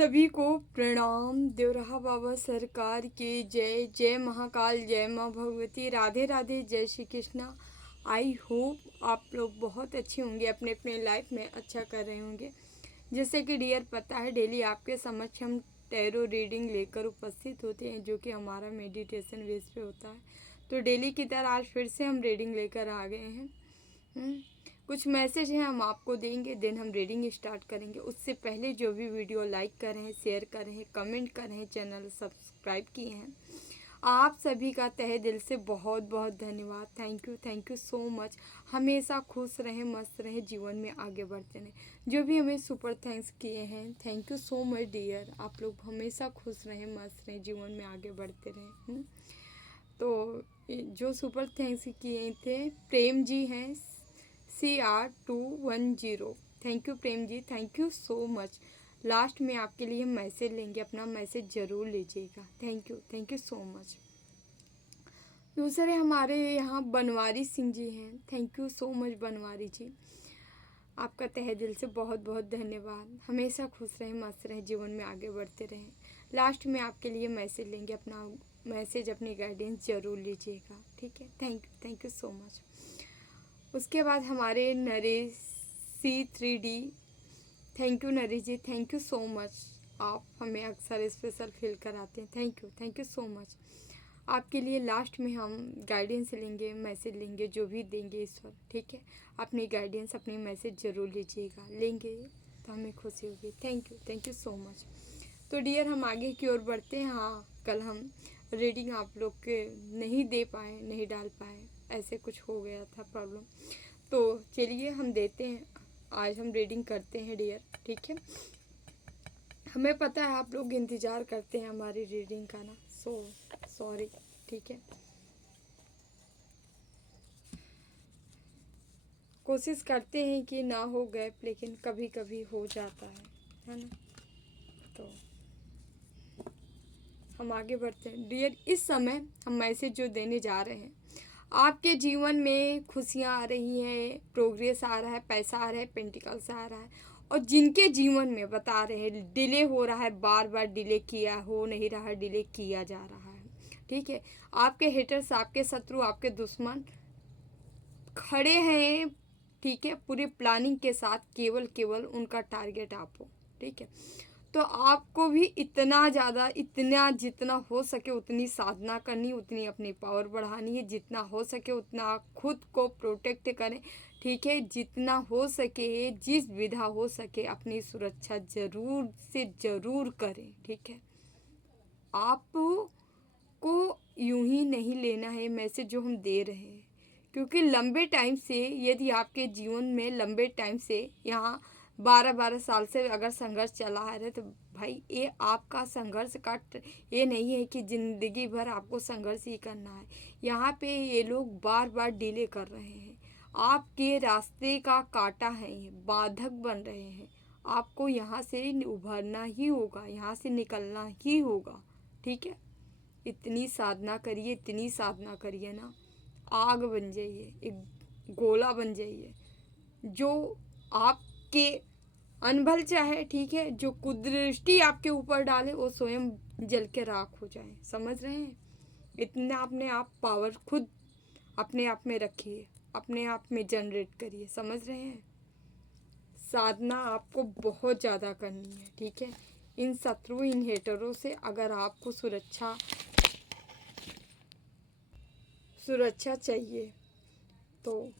सभी को प्रणाम। देवराहा बाबा सरकार की जय। जय महाकाल, जय माँ भगवती, राधे राधे, जय श्री कृष्णा। आई होप आप लोग बहुत अच्छे होंगे, अपने अपने लाइफ में अच्छा कर रहे होंगे। जैसे कि डियर पता है, डेली आपके समक्ष हम टैरो रीडिंग लेकर उपस्थित होते हैं, जो कि हमारा मेडिटेशन बेस पे होता है। तो डेली की तरह आज फिर से हम रीडिंग लेकर आ गए हैं। कुछ मैसेज हैं हम आपको देंगे, देन हम रीडिंग स्टार्ट करेंगे। उससे पहले जो भी वीडियो लाइक करें, शेयर करें, कमेंट करें, चैनल सब्सक्राइब किए हैं, आप सभी का तहे दिल से बहुत बहुत धन्यवाद। Thank you so much. हमेशा खुश रहें, मस्त रहें, जीवन में आगे बढ़ते रहें। जो भी हमें सुपर थैंक्स किए हैं, thank you so much dear. आप लोग हमेशा खुश रहें, मस्त रहें, जीवन में आगे बढ़ते रहें। तो जो सुपर थैंक्स किए थे, प्रेम जी हैं CR210। Thank you Prem ji, thank you so much. Last में आपके लिए मैसेज लेंगे, अपना मैसेज ज़रूर लीजिएगा। Thank you so much. दूसरे हमारे यहाँ बनवारी सिंह जी हैं। Thank you so much Banwari ji, आपका तहे दिल से बहुत बहुत धन्यवाद। हमेशा खुश रहें, मस्त रहें, जीवन में आगे बढ़ते रहें। लास्ट में आपके लिए मैसेज लेंगे, अपना मैसेज, अपनी गाइडेंस ज़रूर लीजिएगा, ठीक है। Thank you so much. उसके बाद हमारे Naresh C3D। Thank you Naresh ji, thank you so much. आप हमें अक्सर स्पेशल फील कराते हैं। Thank you so much. आपके लिए लास्ट में हम गाइडेंस लेंगे, मैसेज लेंगे, जो भी देंगे ईश्वर, ठीक है। अपनी गाइडेंस, अपनी मैसेज ज़रूर लीजिएगा, लेंगे तो हमें खुशी होगी। Thank you so much. तो डियर हम आगे की ओर बढ़ते हैं। हाँ, कल हम रीडिंग आप लोग के नहीं दे पाए, नहीं डाल पाए, ऐसे कुछ हो गया था प्रॉब्लम। तो चलिए हम देते हैं, आज हम रीडिंग करते हैं डियर, ठीक है। हमें पता है आप लोग इंतज़ार करते हैं हमारी रीडिंग का ना, सॉरी, ठीक है। कोशिश करते हैं कि ना हो गैप, लेकिन कभी कभी हो जाता है ना। तो हम आगे बढ़ते हैं डियर। इस समय हम मैसेज जो देने जा रहे हैं, आपके जीवन में खुशियाँ आ रही हैं, प्रोग्रेस आ रहा है, पैसा आ रहा है, पेंटिकल्स आ रहा है। और जिनके जीवन में बता रहे हैं डिले हो रहा है, बार बार डिले किया हो नहीं रहा है, डिले किया जा रहा है, ठीक है। आपके हेटर्स, आपके शत्रु, आपके दुश्मन खड़े हैं, ठीक है, पूरी प्लानिंग के साथ। केवल उनका टारगेट आप हो, ठीक है। तो आपको भी इतना ज़्यादा, इतना जितना हो सके उतनी साधना करनी, उतनी अपनी पावर बढ़ानी है। जितना हो सके उतना आप खुद को प्रोटेक्ट करें, ठीक है। जितना हो सके, जिस विधा हो सके, अपनी सुरक्षा ज़रूर से ज़रूर करें, ठीक है। आपको यूं ही नहीं लेना है मैसेज जो हम दे रहे हैं, क्योंकि लंबे टाइम से, यदि आपके जीवन में लंबे टाइम से यहाँ 12-12 साल से अगर संघर्ष चला आ रहा है, तो भाई ये आपका संघर्ष का ये नहीं है कि ज़िंदगी भर आपको संघर्ष ही करना है। यहाँ पे ये लोग बार बार डिले कर रहे हैं, आपके रास्ते का काटा है, ये बाधक बन रहे हैं। आपको यहाँ से उभरना ही होगा, यहाँ से निकलना ही होगा, ठीक है। इतनी साधना करिए, इतनी साधना करिए ना, आग बन जाइए, एक गोला बन जाइए, जो आपके अनभल चाहे, ठीक है। जो कुदृष्टि आपके ऊपर डाले, वो स्वयं जल के राख हो जाए, समझ रहे हैं। इतना अपने आप पावर खुद अपने आप में रखिए, अपने आप में जनरेट करिए, समझ रहे हैं। साधना आपको बहुत ज़्यादा करनी है, ठीक है। इन शत्रु, इन हेटरों से अगर आपको सुरक्षा चाहिए, तो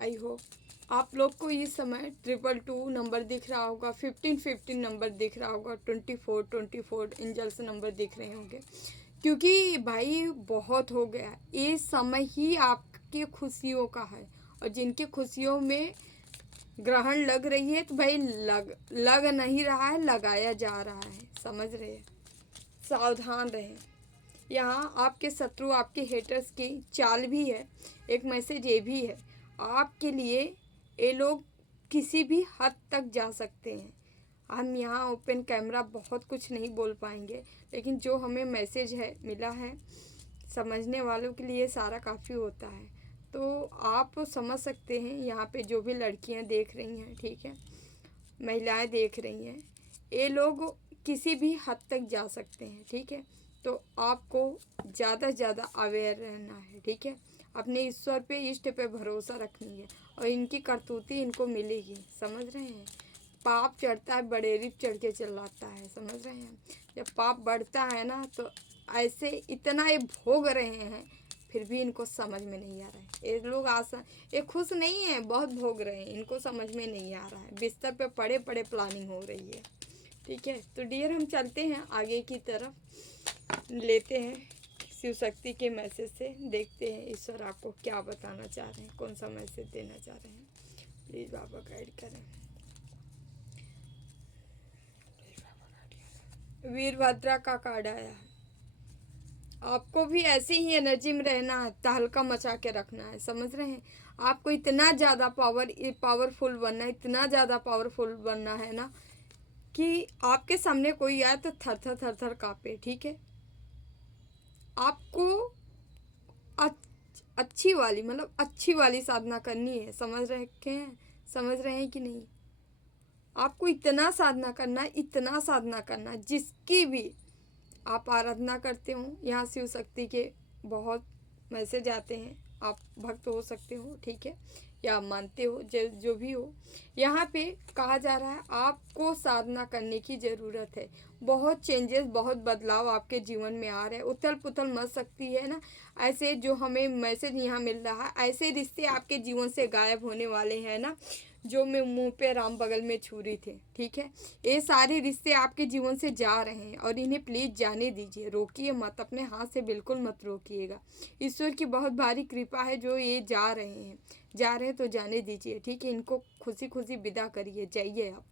आई होप आप लोग को इस समय 222 नंबर दिख रहा होगा, 1515 नंबर दिख रहा होगा, 24 एंजल्स नंबर दिख रहे होंगे, क्योंकि भाई बहुत हो गया। ये समय ही आपके खुशियों का है, और जिनके खुशियों में ग्रहण लग रही है, तो भाई लग नहीं रहा है, लगाया जा रहा है, समझ रहे हैं। सावधान रहें। यहाँ आपके शत्रु, आपके हेटर्स की चाल भी है। एक मैसेज ये भी है आपके लिए, ये लोग किसी भी हद तक जा सकते हैं। हम यहाँ ओपन कैमरा बहुत कुछ नहीं बोल पाएंगे, लेकिन जो हमें मैसेज है मिला है, समझने वालों के लिए सारा काफ़ी होता है। तो आप समझ सकते हैं, यहाँ पे जो भी लड़कियाँ देख रही हैं, ठीक है, महिलाएं देख रही हैं, ये लोग किसी भी हद तक जा सकते हैं, ठीक है। तो आपको ज़्यादा से ज़्यादा अवेयर रहना है, ठीक है। अपने ईश्वर पे, इष्ट पे भरोसा रखनी है और इनकी करतूती इनको मिलेगी, समझ रहे हैं। पाप चढ़ता है बड़ेरी चढ़ के चिल्लाता है, समझ रहे हैं। जब पाप बढ़ता है ना तो ऐसे इतना ये भोग रहे हैं, फिर भी इनको समझ में नहीं आ रहा है। ये लोग ये खुश नहीं है, बहुत भोग रहे हैं, इनको समझ में नहीं आ रहा है। बिस्तर पे पड़े पड़े प्लानिंग हो रही है, ठीक है। तो डियर हम चलते हैं आगे की तरफ, लेते हैं शिव शक्ति के मैसेज से, देखते हैं ईश्वर आपको क्या बताना चाह रहे हैं, कौन सा मैसेज देना चाह रहे हैं। प्लीज़ बाबा गाइड करें। वीरभद्रा का कार्ड आया है। आपको भी ऐसी ही एनर्जी में रहना है, तहलका मचा के रखना है, समझ रहे हैं। आपको इतना ज़्यादा पावरफुल बनना है, इतना ज़्यादा पावरफुल बनना है ना कि आपके सामने कोई आए तो थर थर थर थर काँपे, ठीक है। आपको अच्छी वाली, मतलब अच्छी वाली साधना करनी है, समझ रहे हैं कि नहीं। आपको इतना साधना करना है, इतना साधना करना है, जिसकी भी आप आराधना करते हो। यहाँ शिव शक्ति के बहुत मैसेज आते हैं, आप भक्त हो सकते हो, ठीक है, या मानते हो, जो भी हो। यहाँ पे कहा जा रहा है आपको साधना करने की ज़रूरत है। बहुत चेंजेस, बहुत बदलाव आपके जीवन में आ रहे हैं। उथल पुथल मच सकती है ना, ऐसे जो हमें मैसेज यहाँ मिल रहा है, ऐसे रिश्ते आपके जीवन से गायब होने वाले हैं ना, जो मैं मुंह पे राम बगल में छुरी थे, ठीक है। ये सारे रिश्ते आपके जीवन से जा रहे हैं और इन्हें प्लीज़ जाने दीजिए, रोकिए मत, अपने हाथ से बिल्कुल मत रोकिएगा। ईश्वर की बहुत भारी कृपा है, जो ये जा रहे हैं तो जाने दीजिए, ठीक है। इनको खुशी खुशी विदा करिए, जाइए आप,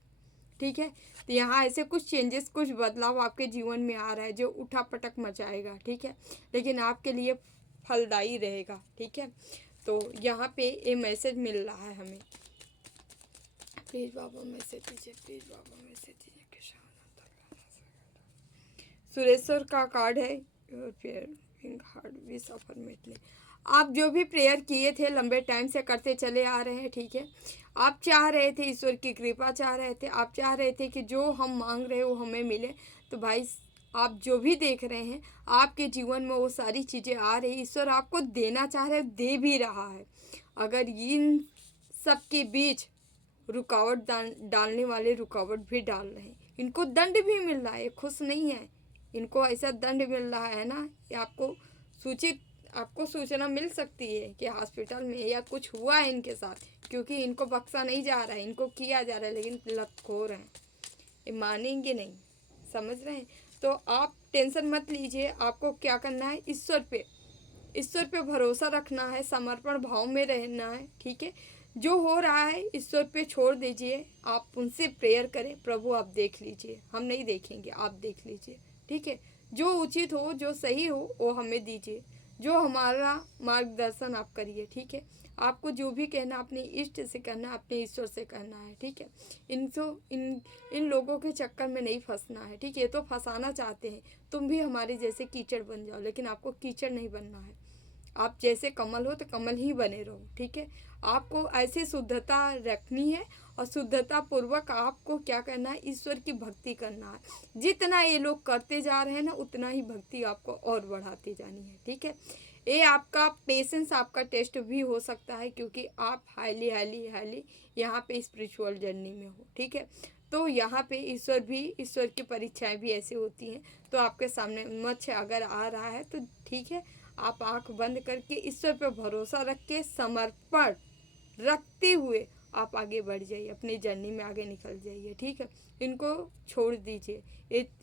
ठीक है। तो यहाँ ऐसे कुछ चेंजेस, कुछ बदलाव आपके जीवन में आ रहा है जो उठा पटक मचाएगा, ठीक है, लेकिन आपके लिए फलदायी रहेगा, ठीक है। तो यहाँ पे ये मैसेज मिल रहा है हमें। प्लीज़ बाबा मैसेज दीजिए, प्लीज़ बाबा मैसेज दीजिए। सुरेश्वर का कार्ड है, आप जो भी प्रेयर किए थे लंबे टाइम से करते चले आ रहे हैं, ठीक है। आप चाह रहे थे, ईश्वर की कृपा चाह रहे थे, आप चाह रहे थे कि जो हम मांग रहे हैं वो हमें मिले। तो भाई आप जो भी देख रहे हैं, आपके जीवन में वो सारी चीज़ें आ रही, ईश्वर आपको देना चाह रहे, दे भी रहा है। अगर इन सब के बीच रुकावट डालने वाले रुकावट भी डाल रहे हैं, इनको दंड भी मिल रहा है, खुश नहीं है। इनको ऐसा दंड मिल रहा है ना कि आपको सूचना मिल सकती है कि हॉस्पिटल में या कुछ हुआ है इनके साथ, क्योंकि इनको बख्शा नहीं जा रहा है, इनको किया जा रहा है, लेकिन लतखोर हैं, ये मानेंगे नहीं, समझ रहे हैं। तो आप टेंशन मत लीजिए, आपको क्या करना है, ईश्वर पे भरोसा रखना है, समर्पण भाव में रहना है, ठीक है। जो हो रहा है ईश्वर पे छोड़ दीजिए, आप उनसे प्रेयर करें, प्रभु आप देख लीजिए, हम नहीं देखेंगे, आप देख लीजिए, ठीक है। जो उचित हो, जो सही हो, वो हमें दीजिए, जो हमारा मार्गदर्शन आप करिए, ठीक है। आपको जो भी कहना अपने इष्ट से कहना है, अपने ईश्वर से कहना है, ठीक है। इन लोगों के चक्कर में नहीं फंसना है, ठीक है। तो फंसाना चाहते हैं, तुम भी हमारे जैसे कीचड़ बन जाओ, लेकिन आपको कीचड़ नहीं बनना है। आप जैसे कमल हो तो कमल ही बने रहो, ठीक है। आपको ऐसी शुद्धता रखनी है और शुद्धता पूर्वक आपको क्या करना है, ईश्वर की भक्ति करना है। जितना ये लोग करते जा रहे हैं ना, उतना ही भक्ति आपको और बढ़ाती जानी है, ठीक है। ये आपका पेशेंस, आपका टेस्ट भी हो सकता है, क्योंकि आप हाईली यहाँ पे स्पिरिचुअल जर्नी में हो, ठीक है। तो यहाँ पे ईश्वर की परीक्षाएं भी ऐसी होती हैं। तो आपके सामने मत्स्य अगर आ रहा है तो ठीक है, आप आंख बंद करके ईश्वर पर भरोसा रख के समर्पण रखते हुए आप आगे बढ़ जाइए, अपनी जर्नी में आगे निकल जाइए, ठीक है। इनको छोड़ दीजिए,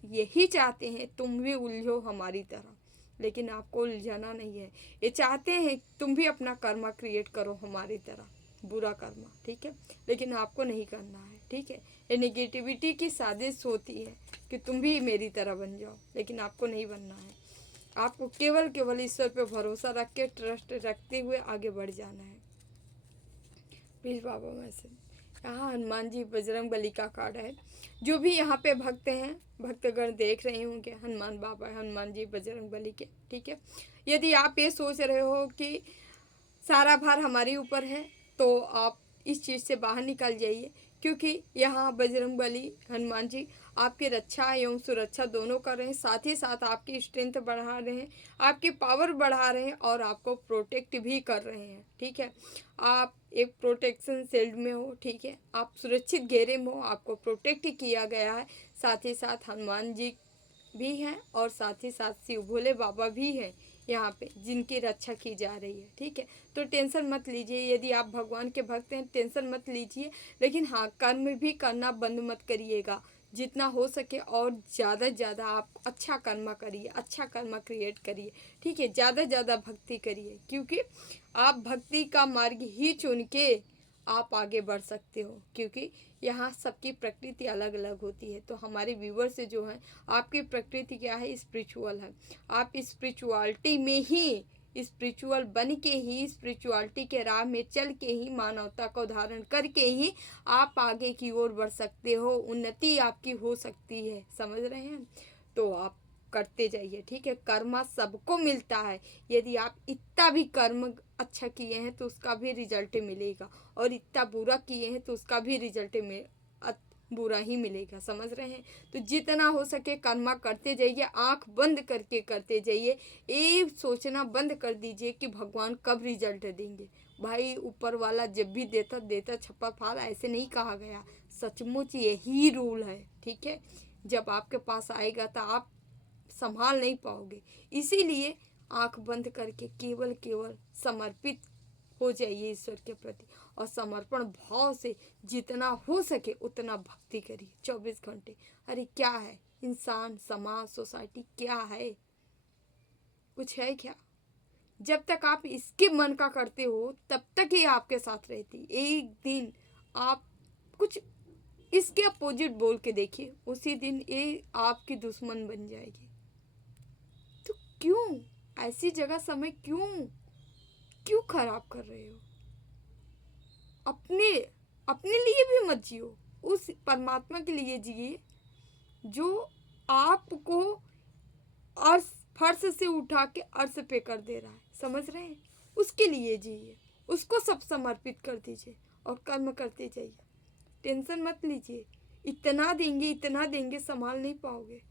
यही चाहते हैं तुम भी उलझो हमारी तरह, लेकिन आपको उलझाना नहीं है। ये चाहते हैं तुम भी अपना कर्मा क्रिएट करो हमारी तरह, बुरा कर्मा, ठीक है, लेकिन आपको नहीं करना है, ठीक है। ये नेगेटिविटी की साजिश होती है कि तुम भी मेरी तरह बन जाओ, लेकिन आपको नहीं बनना है। आपको केवल ईश्वर पे भरोसा रख के, ट्रस्ट रखते हुए आगे बढ़ जाना है। Please Baba message. यहाँ हनुमान जी बजरंग बली का कार्ड है। जो भी यहाँ पे भक्त हैं, भक्तगण देख रहे होंगे, हनुमान बाबा, हनुमान जी बजरंग बली के, ठीक है। यदि आप ये सोच रहे हो कि सारा भार हमारे ऊपर है, तो आप इस चीज़ से बाहर निकल जाइए, क्योंकि यहाँ बजरंग बली, हनुमान जी आपकी रक्षा एवं सुरक्षा दोनों कर रहे हैं, साथ ही साथ आपकी स्ट्रेंथ बढ़ा रहे हैं, आपकी पावर बढ़ा रहे हैं और आपको प्रोटेक्ट भी कर रहे हैं। ठीक है, आप एक प्रोटेक्शन शील्ड में हो। ठीक है, आप सुरक्षित घेरे में हो, आपको प्रोटेक्ट किया गया है। साथ ही साथ हनुमान जी भी हैं और साथ ही साथ शिव भोले बाबा भी हैं यहाँ पे, जिनकी रक्षा की जा रही है। ठीक है, तो टेंशन मत लीजिए, यदि आप भगवान के भक्त हैं टेंशन मत लीजिए, लेकिन हाँ कर्म भी करना बंद मत करिएगा। जितना हो सके और ज़्यादा से ज़्यादा आप अच्छा कर्म करिए, अच्छा कर्म क्रिएट करिए। ठीक है, ज़्यादा से ज़्यादा भक्ति करिए, क्योंकि आप भक्ति का मार्ग ही चुन के आप आगे बढ़ सकते हो, क्योंकि यहाँ सबकी प्रकृति अलग अलग होती है। तो हमारे व्यूवर से जो है, आपकी प्रकृति क्या है, स्पिरिचुअल है। आप स्पिरिचुअलिटी में ही, स्पिरिचुअल बन के ही, स्पिरिचुअलिटी के राह में चल के ही, मानवता को धारण करके ही आप आगे की ओर बढ़ सकते हो, उन्नति आपकी हो सकती है। समझ रहे हैं? तो आप करते जाइए। ठीक है, कर्मा सबको मिलता है। यदि आप इतना भी कर्म अच्छा किए हैं तो उसका भी रिजल्ट मिलेगा, और इतना बुरा किए हैं तो उसका भी रिजल्ट बुरा ही मिलेगा। समझ रहे हैं? तो जितना हो सके कर्मा करते जाइए, आंख बंद करके करते जाइए। ये सोचना बंद कर दीजिए कि भगवान कब रिजल्ट देंगे। भाई ऊपर वाला जब भी देता देता छप्पा फाड़, ऐसे नहीं कहा गया। सचमुच यही रूल है। ठीक है, जब आपके पास आएगा तो आप संभाल नहीं पाओगे। इसीलिए आंख बंद करके केवल केवल समर्पित हो जाइए ईश्वर के प्रति, और समर्पण भाव से जितना हो सके उतना भक्ति करिए 24 घंटे। अरे क्या है इंसान, समाज, सोसाइटी क्या है? कुछ है क्या? जब तक आप इसके मन का करते हो तब तक ही आपके साथ रहती। एक दिन आप कुछ इसके अपोजिट बोल के देखिए, उसी दिन ये आपकी दुश्मन बन जाएगी। तो क्यों ऐसी जगह समय क्यों खराब कर रहे हो? अपने अपने लिए भी मत जियो, उस परमात्मा के लिए जिए जो आपको अर्श फर्श से उठा के अर्श पे कर दे रहा है। समझ रहे हैं? उसके लिए जिए, उसको सब समर्पित कर दीजिए और कर्म करते जाइए। टेंशन मत लीजिए, इतना देंगे संभाल नहीं पाओगे,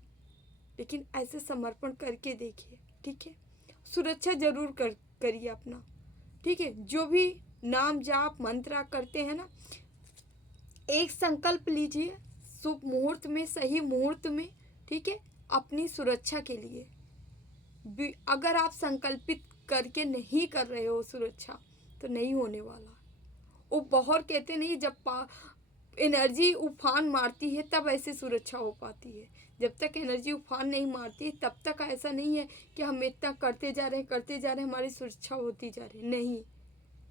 लेकिन ऐसे समर्पण करके देखिए। ठीक है, सुरक्षा जरूर करिए अपना। ठीक है, जो भी नाम जाप मंत्र करते हैं ना, एक संकल्प लीजिए शुभ मुहूर्त में, सही मुहूर्त में। ठीक है, अपनी सुरक्षा के लिए। अगर आप संकल्पित करके नहीं कर रहे हो सुरक्षा, तो नहीं होने वाला। वो बहुत कहते नहीं, जब एनर्जी उफान मारती है तब ऐसे सुरक्षा हो पाती है। जब तक एनर्जी उफान नहीं मारती तब तक ऐसा नहीं है कि हम इतना करते जा रहे हैं हमारी सुरक्षा होती जा रही, नहीं।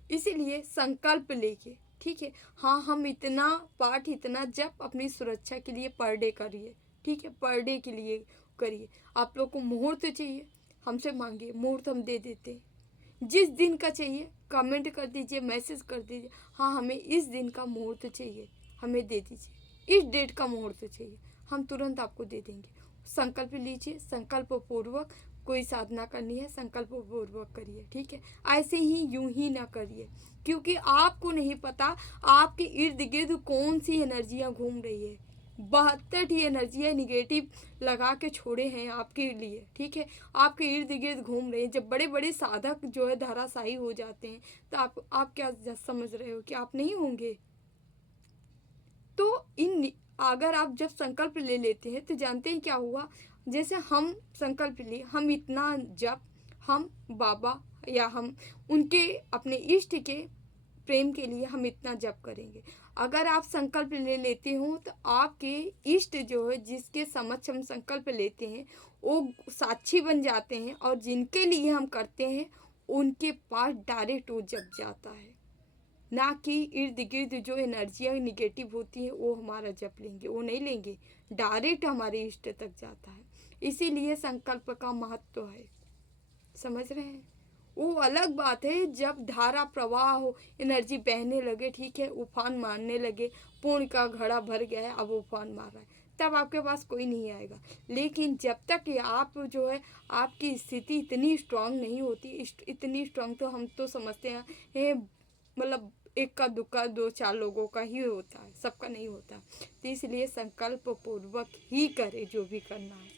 इसीलिए संकल्प लेके, ठीक है, हाँ हम इतना पाठ इतना जप अपनी सुरक्षा के लिए पर डे करिए। ठीक है, पर डे के लिए करिए। आप लोग को मुहूर्त चाहिए, हमसे मांगिए, मुहूर्त हम दे देते हैं। जिस दिन का चाहिए कमेंट कर दीजिए, मैसेज कर दीजिए, हाँ हमें इस दिन का मुहूर्त चाहिए, हमें दे दीजिए, इस डेट का मुहूर्त चाहिए, हम तुरंत आपको दे देंगे। संकल्प लीजिए, संकल्प पूर्वक कोई साधना करनी है संकल्प पूर्वक करिए। ठीक है, ऐसे ही यूं ही ना करिए, क्योंकि आपको नहीं पता आपके इर्द गिर्द कौन सी एनर्जियाँ घूम रही है। 72 ही एनर्जियाँ निगेटिव लगा के छोड़े हैं आपके लिए। ठीक है, आपके इर्द गिर्द घूम रहे हैं। जब बड़े बड़े साधक जो है धराशायी हो जाते हैं तो आप क्या समझ रहे हो कि आप नहीं होंगे? तो अगर आप जब संकल्प ले लेते हैं तो जानते हैं क्या हुआ, जैसे हम संकल्प लिए, हम इतना जप, हम बाबा या हम उनके अपने इष्ट के प्रेम के लिए हम इतना जप करेंगे। अगर आप संकल्प ले लेते हो तो आपके इष्ट जो है, जिसके समक्ष हम संकल्प लेते हैं, वो साक्षी बन जाते हैं, और जिनके लिए हम करते हैं उनके पास डायरेक्ट वो जप जाता है, ना कि इर्द गिर्द जो एनर्जियाँ निगेटिव होती हैं वो हमारा जप लेंगे, वो नहीं लेंगे, डायरेक्ट हमारे इष्ट तक जाता है। इसीलिए संकल्प का महत्व है। समझ रहे हैं? वो अलग बात है जब धारा प्रवाह हो, एनर्जी बहने लगे, ठीक है, उफान मारने लगे, पूर्ण का घड़ा भर गया है, अब उफान मार रहा है, तब आपके पास कोई नहीं आएगा। लेकिन जब तक आप जो है आपकी स्थिति इतनी स्ट्रांग नहीं होती, इतनी स्ट्रांग तो हम तो समझते हैं मतलब इक्का दुक्का 2-4 लोगों का ही होता है, सबका नहीं होता। तो इसलिए संकल्प पूर्वक ही करें जो भी करना है।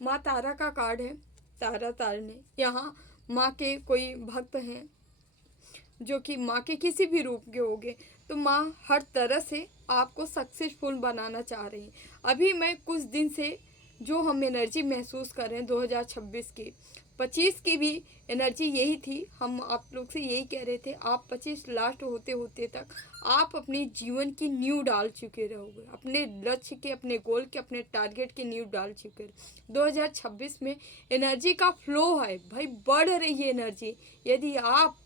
माँ तारा का कार्ड है, तारा तारने। यहाँ माँ के कोई भक्त हैं जो कि माँ के किसी भी रूप के होंगे, तो माँ हर तरह से आपको सक्सेसफुल बनाना चाह रही हैं। अभी मैं कुछ दिन से जो हम एनर्जी महसूस कर रहे हैं 2026 की, 25 की भी एनर्जी यही थी। हम आप लोग से यही कह रहे थे, आप 25 लास्ट होते होते तक आप अपने जीवन की नींव डाल चुके रहोगे, अपने लक्ष्य के, अपने गोल के, अपने टारगेट की नींव डाल चुके रहो। 2026 में एनर्जी का फ्लो है भाई, बढ़ रही है एनर्जी। यदि आप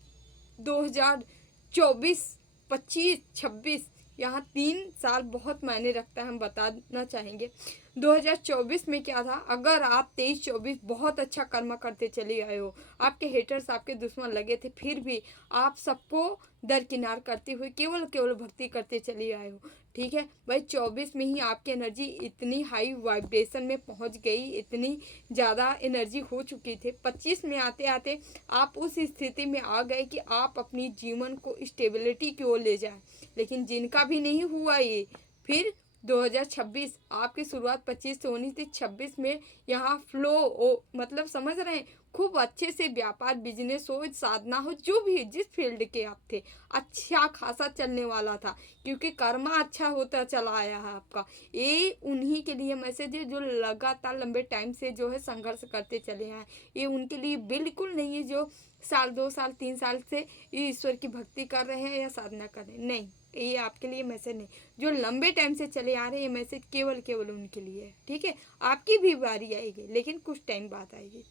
2024, 25, 26, यहाँ 3 साल बहुत मायने रखता है, हम बताना चाहेंगे। 2024 में क्या था, अगर आप 23-24 बहुत अच्छा कर्म करते चले आए हो, आपके हेटर्स, आपके दुश्मन लगे थे, फिर भी आप सबको दरकिनार करते हुए केवल भक्ति करते चले आए हो, ठीक है भाई। 24 में ही आपकी एनर्जी इतनी हाई वाइब्रेशन में पहुंच गई, इतनी ज़्यादा एनर्जी हो चुकी थी। 25 में आते आते आप उस स्थिति में आ गए कि आप अपनी जीवन को स्टेबिलिटी की ओर ले जाए। लेकिन जिनका भी नहीं हुआ ये, फिर 2026 आपकी शुरुआत 25 से होनी थी। 26 में यहाँ फ्लो मतलब समझ रहे हैं, खूब अच्छे से व्यापार, बिजनेस हो, साधना हो, जो भी जिस फील्ड के आप थे, अच्छा खासा चलने वाला था, क्योंकि कर्मा अच्छा होता चला आया है आपका। ये उन्हीं के लिए मैसेज है जो लगातार लंबे टाइम से जो है संघर्ष करते चले आए। ये उनके लिए बिल्कुल नहीं है जो साल 2 साल 3 साल से ईश्वर की भक्ति कर रहे हैं या साधना कर रहे हैं, नहीं, ये आपके लिए मैसेज नहीं। जो लंबे टाइम से चले आ रहे हैं, ये मैसेज केवल उनके लिए है, ठीक है। आपकी भी बारी आएगी, लेकिन कुछ टाइम बाद आएगी।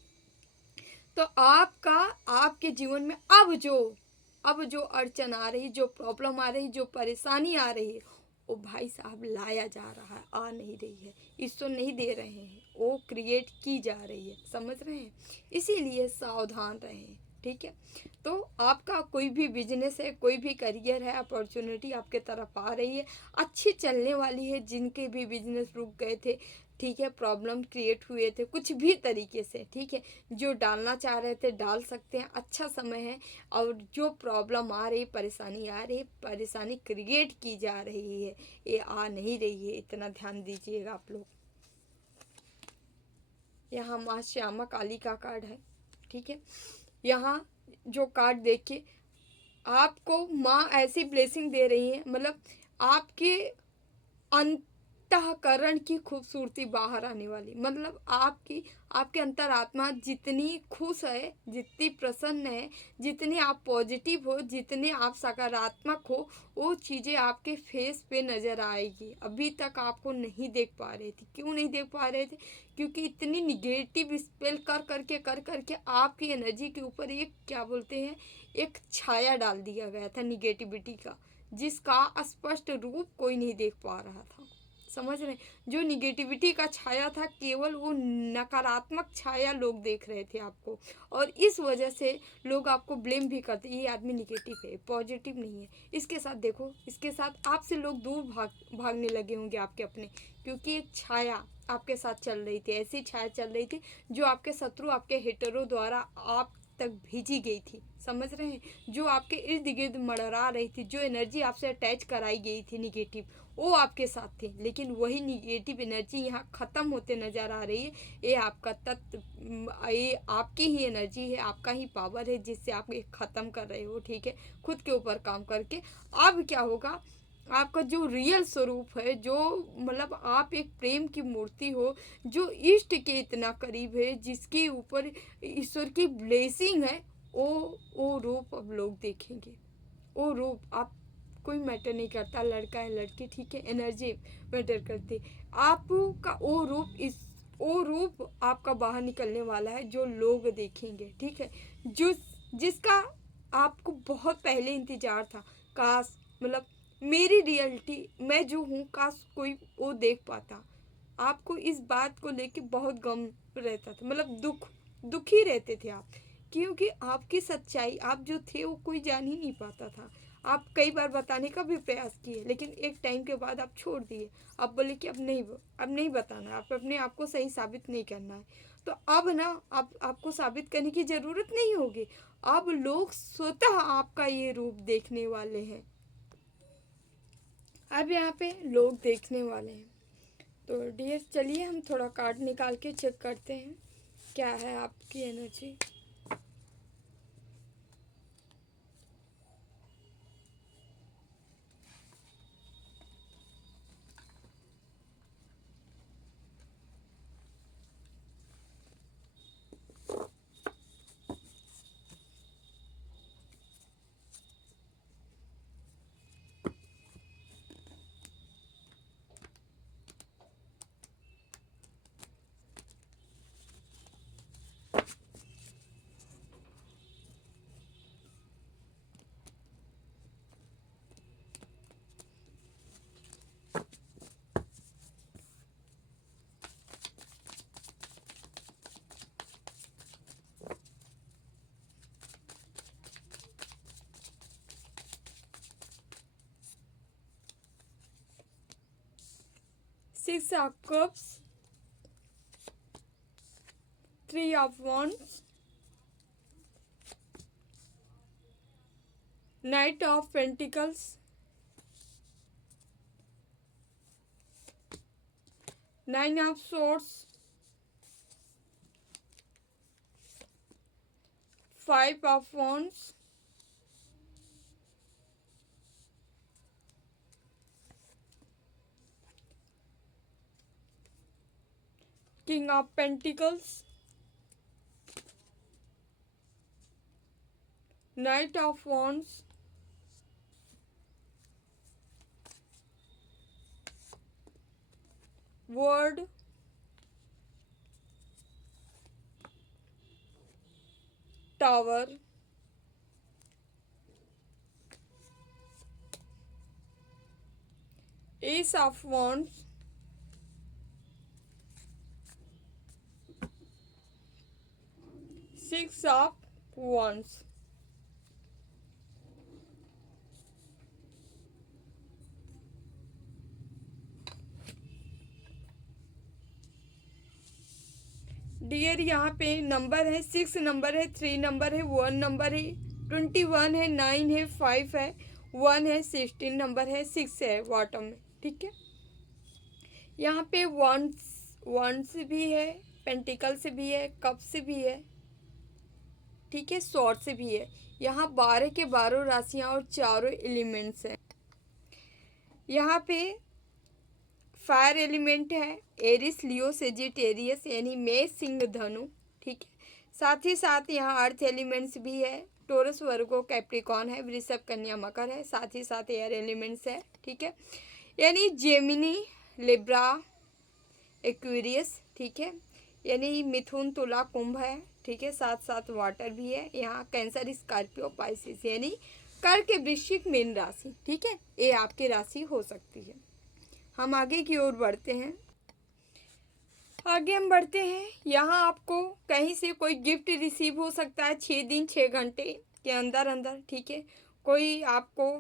तो आपके जीवन में अब जो अड़चन आ रही, जो प्रॉब्लम आ रही, जो परेशानी आ रही है, वो भाई साहब लाया जा रहा है, आ नहीं रही है, ईश्वर नहीं दे रहे हैं, वो क्रिएट की जा रही है, समझ रहे हैं। इसीलिए सावधान रहें, ठीक है। तो आपका कोई भी बिजनेस है, कोई भी करियर है, अपॉर्चुनिटी आपके तरफ आ रही है, अच्छी चलने वाली है। जिनके भी बिजनेस रुक गए थे, ठीक है, प्रॉब्लम क्रिएट हुए थे कुछ भी तरीके से, ठीक है, जो डालना चाह रहे थे डाल सकते हैं, अच्छा समय है। और जो प्रॉब्लम आ रही, परेशानी आ रही, परेशानी क्रिएट की जा रही है, ये आ नहीं रही है, इतना ध्यान दीजिएगा आप लोग। यहाँ माँ श्यामा काली का कार्ड है, ठीक है। यहाँ जो कार्ड देखिए, आपको माँ ऐसी ब्लेसिंग दे रही है, मतलब आपके अंतःकरण की खूबसूरती बाहर आने वाली, मतलब आपके अंतरात्मा जितनी खुश है, जितनी प्रसन्न है, जितने आप पॉजिटिव हो, जितने आप सकारात्मक हो, वो चीज़ें आपके फेस पे नज़र आएगी। अभी तक आपको नहीं देख पा रहे थे। क्यों नहीं देख पा रहे थे? क्योंकि इतनी निगेटिव स्पेल कर करके आपकी एनर्जी के ऊपर एक क्या बोलते हैं, एक छाया डाल दिया गया था निगेटिविटी का, जिसका स्पष्ट रूप कोई नहीं देख पा रहा था, समझ रहे। जो निगेटिविटी का छाया था, केवल वो नकारात्मक छाया लोग देख रहे थे आपको, और इस वजह से लोग आपको ब्लेम भी करते, ये आदमी निगेटिव है, पॉजिटिव नहीं है। इसके साथ देखो, इसके साथ आपसे लोग दूर भागने लगे होंगे आपके अपने, क्योंकि एक छाया आपके साथ चल रही थी, ऐसी छाया चल रही थी जो आपके शत्रु, आपके हेटरों द्वारा आप तक भेजी गई थी, समझ रहे हैं। जो आपके इर्द गिर्द मड़रा रही थी, जो एनर्जी आपसे अटैच कराई गई थी निगेटिव, वो आपके साथ थे। लेकिन वही निगेटिव एनर्जी यहाँ ख़त्म होते नज़र आ रही है। ये आपका ये आपकी ही एनर्जी है, आपका ही पावर है, जिससे आप ये ख़त्म कर रहे हो, ठीक है, खुद के ऊपर काम करके। अब क्या होगा, आपका जो रियल स्वरूप है, जो मतलब आप एक प्रेम की मूर्ति हो, जो इष्ट के इतना करीब है, जिसके ऊपर ईश्वर की ब्लेसिंग है, वो रूप अब लोग देखेंगे। वो रूप आप, कोई मैटर नहीं करता, लड़का है लड़की, ठीक है, एनर्जी मैटर करती। आपका वो रूप आपका बाहर निकलने वाला है, जो लोग देखेंगे, ठीक है, जिसका आपको बहुत पहले इंतजार था। काश, मतलब मेरी रियलिटी, मैं जो हूँ, काश कोई वो देख पाता। आपको इस बात को लेके बहुत गम रहता था, मतलब दुखी रहते थे आप, क्योंकि आपकी सच्चाई, आप जो थे वो कोई जान ही नहीं पाता था। आप कई बार बताने का भी प्रयास किए, लेकिन एक टाइम के बाद आप छोड़ दिए। आप बोले कि अब नहीं बताना, आप अपने आप को सही साबित नहीं करना है। तो अब ना आपको साबित करने की ज़रूरत नहीं होगी। अब लोग स्वतः आपका ये रूप देखने वाले हैं। अब यहाँ पे लोग देखने वाले हैं। तो डियर चलिए हम थोड़ा कार्ड निकाल के चेक करते हैं क्या है आपकी energy. Six of Cups, Three of Wands, Knight of Pentacles, Nine of Swords, Five of Wands, King of Pentacles, Knight of Wands, Word, Tower, Ace of Wands, Six of Wands। Dear यहाँ पे number है 6 number है, 3 number है, 1 number है, 21 है, 9 है, 5 है, 1 है, 16 नंबर है, 6 है बॉटम में। ठीक है, यहाँ पे वंस भी है, पेंटिकल्स भी है, कप्स भी है, ठीक है, स्वॉर्ड्स भी है। यहाँ 12 के 12 राशियाँ और चारों एलिमेंट्स हैं। यहाँ पे फायर एलिमेंट है, एरिस, लियो, सेजिटेरियस यानी मेष, सिंह, धनु। ठीक है, साथ ही साथ यहाँ अर्थ एलिमेंट्स भी है, टोरस, वर्गो, कैप्रिकॉन है, वृषभ, कन्या, मकर है। साथ ही साथ एयर एलिमेंट्स है। ठीक है, यानी जेमिनी, लिब्रा, एक्वेरियस। ठीक है, यानी मिथुन, तुला, कुंभ है। ठीक है, साथ साथ वाटर भी है। यहाँ कैंसर, स्कॉर्पियो, पाइसिस यानी कर्क, वृश्चिक, मीन राशि। ठीक है, ये आपकी राशि हो सकती है। हम आगे की ओर बढ़ते हैं। आगे हम बढ़ते हैं, यहाँ आपको कहीं से कोई गिफ्ट रिसीव हो सकता है 6 दिन 6 घंटे के अंदर अंदर। ठीक है, कोई आपको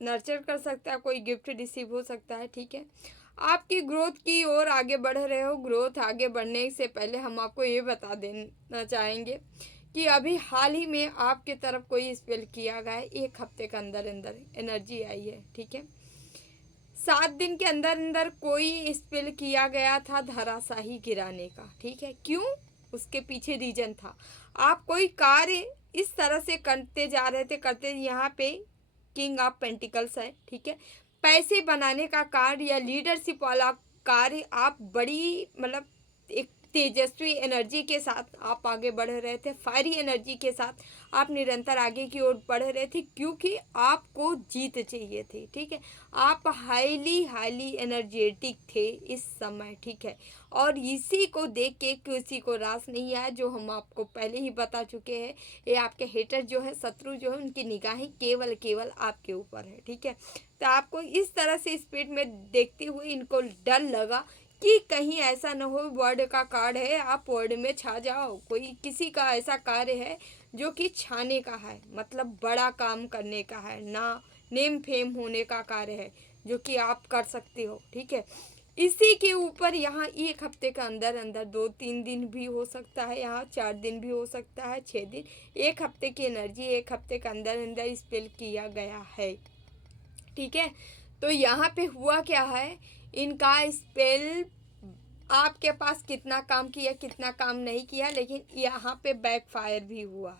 नर्चर कर सकता है, कोई गिफ्ट रिसीव हो सकता है। ठीक है, आपकी ग्रोथ की ओर आगे बढ़ रहे हो। ग्रोथ आगे बढ़ने से पहले हम आपको ये बता देना चाहेंगे कि अभी हाल ही में आपके तरफ कोई स्पेल किया गया है, 1 हफ्ते के अंदर अंदर एनर्जी आई है। ठीक है, 7 दिन के अंदर अंदर कोई स्पेल किया गया था धराशाही गिराने का। ठीक है, क्यों? उसके पीछे रीजन था। आप कोई कार्य इस तरह से करते जा रहे थे, यहाँ पे किंग ऑफ पेंटिकल्स है। ठीक है, पैसे बनाने का कार्य या लीडरशिप वाला कार्य आप बड़ी मतलब एक तेजस्वी एनर्जी के साथ आप आगे बढ़ रहे थे, फायरी एनर्जी के साथ आप निरंतर आगे की ओर बढ़ रहे थे, क्योंकि आपको जीत चाहिए थी। ठीक है, आप हाईली एनर्जेटिक थे इस समय। ठीक है, और इसी को देख के किसी को रास नहीं आया, जो हम आपको पहले ही बता चुके हैं। ये आपके हेटर जो है, शत्रु जो है, उनकी निगाहें केवल आपके ऊपर है। ठीक है, तो आपको इस तरह से स्पीड में देखते हुए इनको डर लगा कि कहीं ऐसा न हो वर्ड का कार्ड है, आप वर्ड में छा जाओ। कोई किसी का ऐसा कार्य है जो कि छाने का है, मतलब बड़ा काम करने का है, ना नेम फेम होने का कार्य है जो कि आप कर सकते हो, ठीक है। इसी के ऊपर यहाँ 1 हफ्ते के अंदर अंदर 2-3 दिन भी हो सकता है, यहाँ 4 दिन भी हो सकता है, 6 दिन, 1 हफ्ते की एनर्जी 1 हफ्ते के अंदर अंदर स्पेल किया गया है, ठीक है। तो यहाँ पे हुआ क्या है, इनका स्पेल आपके पास कितना काम किया कितना काम नहीं किया, लेकिन यहाँ पे बैकफायर भी हुआ,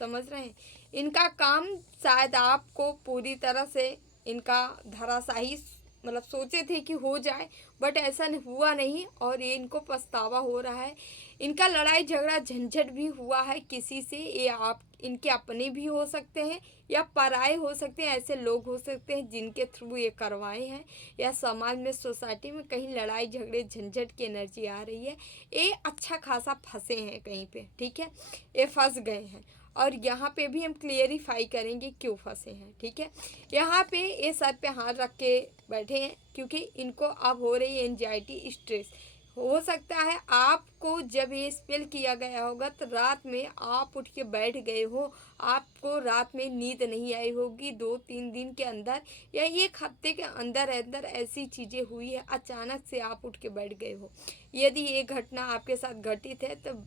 समझ रहे हैं। इनका काम शायद आपको पूरी तरह से इनका धराशाही मतलब सोचे थे कि हो जाए, बट ऐसा हुआ नहीं और ये इनको पछतावा हो रहा है। इनका लड़ाई झगड़ा झंझट भी हुआ है किसी से, ये आप इनके अपने भी हो सकते हैं या पराए हो सकते हैं, ऐसे लोग हो सकते हैं जिनके थ्रू ये करवाए हैं, या समाज में सोसाइटी में कहीं लड़ाई झगड़े झंझट की एनर्जी आ रही है। ये अच्छा खासा फंसे हैं कहीं पे, ठीक है, ये फंस गए हैं और यहाँ पे भी हम क्लियरिफाई करेंगे क्यों फंसे हैं, ठीक है। यहाँ पे ये सर पे हाथ रख के बैठे हैं क्योंकि इनको अब हो रही है एंजाइटी, स्ट्रेस। हो सकता है आपको जब ये स्पेल किया गया होगा तो रात में आप उठ के बैठ गए हो, आपको रात में नींद नहीं आई होगी 2-3 दिन के अंदर या 1 हफ्ते के अंदर अंदर ऐसी चीज़ें हुई है, अचानक से आप उठ के बैठ गए हो। यदि ये घटना आपके साथ घटित है तो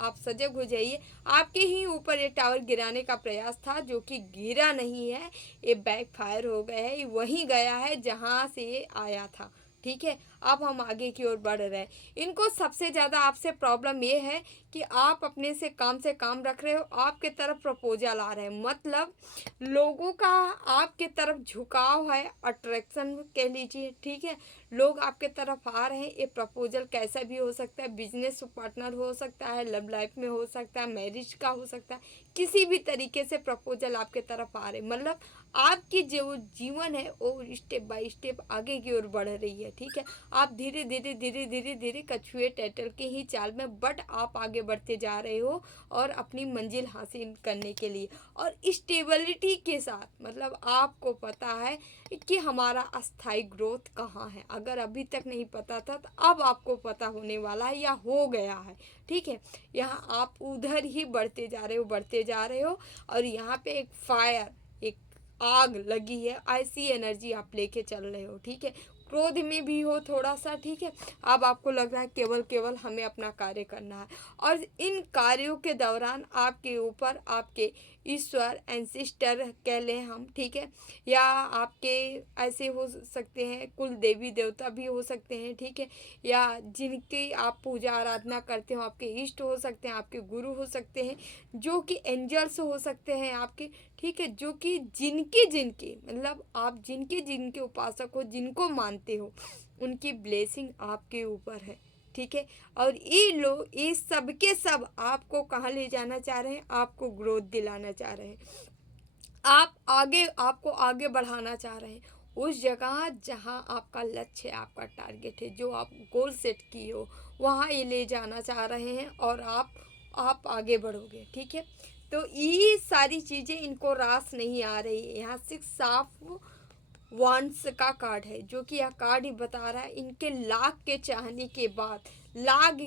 आप सजग हो जाइए, आपके ही ऊपर ये टावर गिराने का प्रयास था जो कि गिरा नहीं है, ये बैकफायर हो गया है, ये वहीं गया है जहाँ से ये आया था, ठीक है। अब हम आगे की ओर बढ़ रहे हैं। इनको सबसे ज़्यादा आपसे प्रॉब्लम ये है कि आप अपने से काम रख रहे हो, आपके तरफ प्रपोजल आ रहे हैं, मतलब लोगों का आपके तरफ झुकाव है, अट्रैक्शन कह लीजिए, ठीक है। लोग आपके तरफ आ रहे हैं, ये प्रपोजल कैसा भी हो सकता है, बिजनेस पार्टनर हो सकता है, लव लाइफ में हो सकता है, मैरिज का हो सकता है, किसी भी तरीके से प्रपोजल आपके तरफ आ रहे हैं, मतलब आपकी जो जीवन है वो स्टेप बाय स्टेप आगे की ओर बढ़ रही है, ठीक है। आप धीरे धीरे धीरे धीरे धीरे कछुए टैटल के ही चाल में बट आप आगे बढ़ते जा रहे हो और अपनी मंजिल हासिल करने के लिए और स्टेबिलिटी के साथ, मतलब आपको पता है कि हमारा अस्थाई ग्रोथ कहाँ है। अगर अभी तक नहीं पता था तो अब आपको पता होने वाला है या हो गया है, ठीक है। यहाँ आप उधर ही बढ़ते जा रहे हो और यहाँ पे एक फायर, एक आग लगी है, ऐसी एनर्जी आप लेके चल रहे हो, ठीक है। क्रोध में भी हो थोड़ा सा, ठीक है। अब आपको लग रहा है केवल हमें अपना कार्य करना है और इन कार्यों के दौरान आपके ऊपर आपके ईश्वर एंसिस्टर कह लें हम, ठीक है, या आपके ऐसे हो सकते हैं कुल देवी देवता भी हो सकते हैं, ठीक है, या जिनकी आप पूजा आराधना करते हो आपके इष्ट हो सकते हैं, आपके गुरु हो सकते हैं, जो कि एंजल्स हो सकते हैं आपके, ठीक है, जो कि जिनके मतलब आप जिनके उपासक हो, जिनको मानते हो, उनकी ब्लेसिंग आपके ऊपर है, ठीक है। और ये लोग ये सब के सब आपको कहाँ ले जाना चाह रहे हैं, आपको ग्रोथ दिलाना चाह रहे हैं, आपको आगे बढ़ाना चाह रहे हैं उस जगह जहाँ आपका लक्ष्य है, आपका टारगेट है, जो आप गोल सेट किए हो वहाँ ये ले जाना चाह रहे हैं और आप आगे बढ़ोगे, ठीक है। तो ये सारी चीज़ें इनको रास नहीं आ रही है। यहाँ 6 ऑफ वांड्स का कार्ड है जो कि यह कार्ड ही बता रहा है इनके लाख के चाहने के बाद, लाख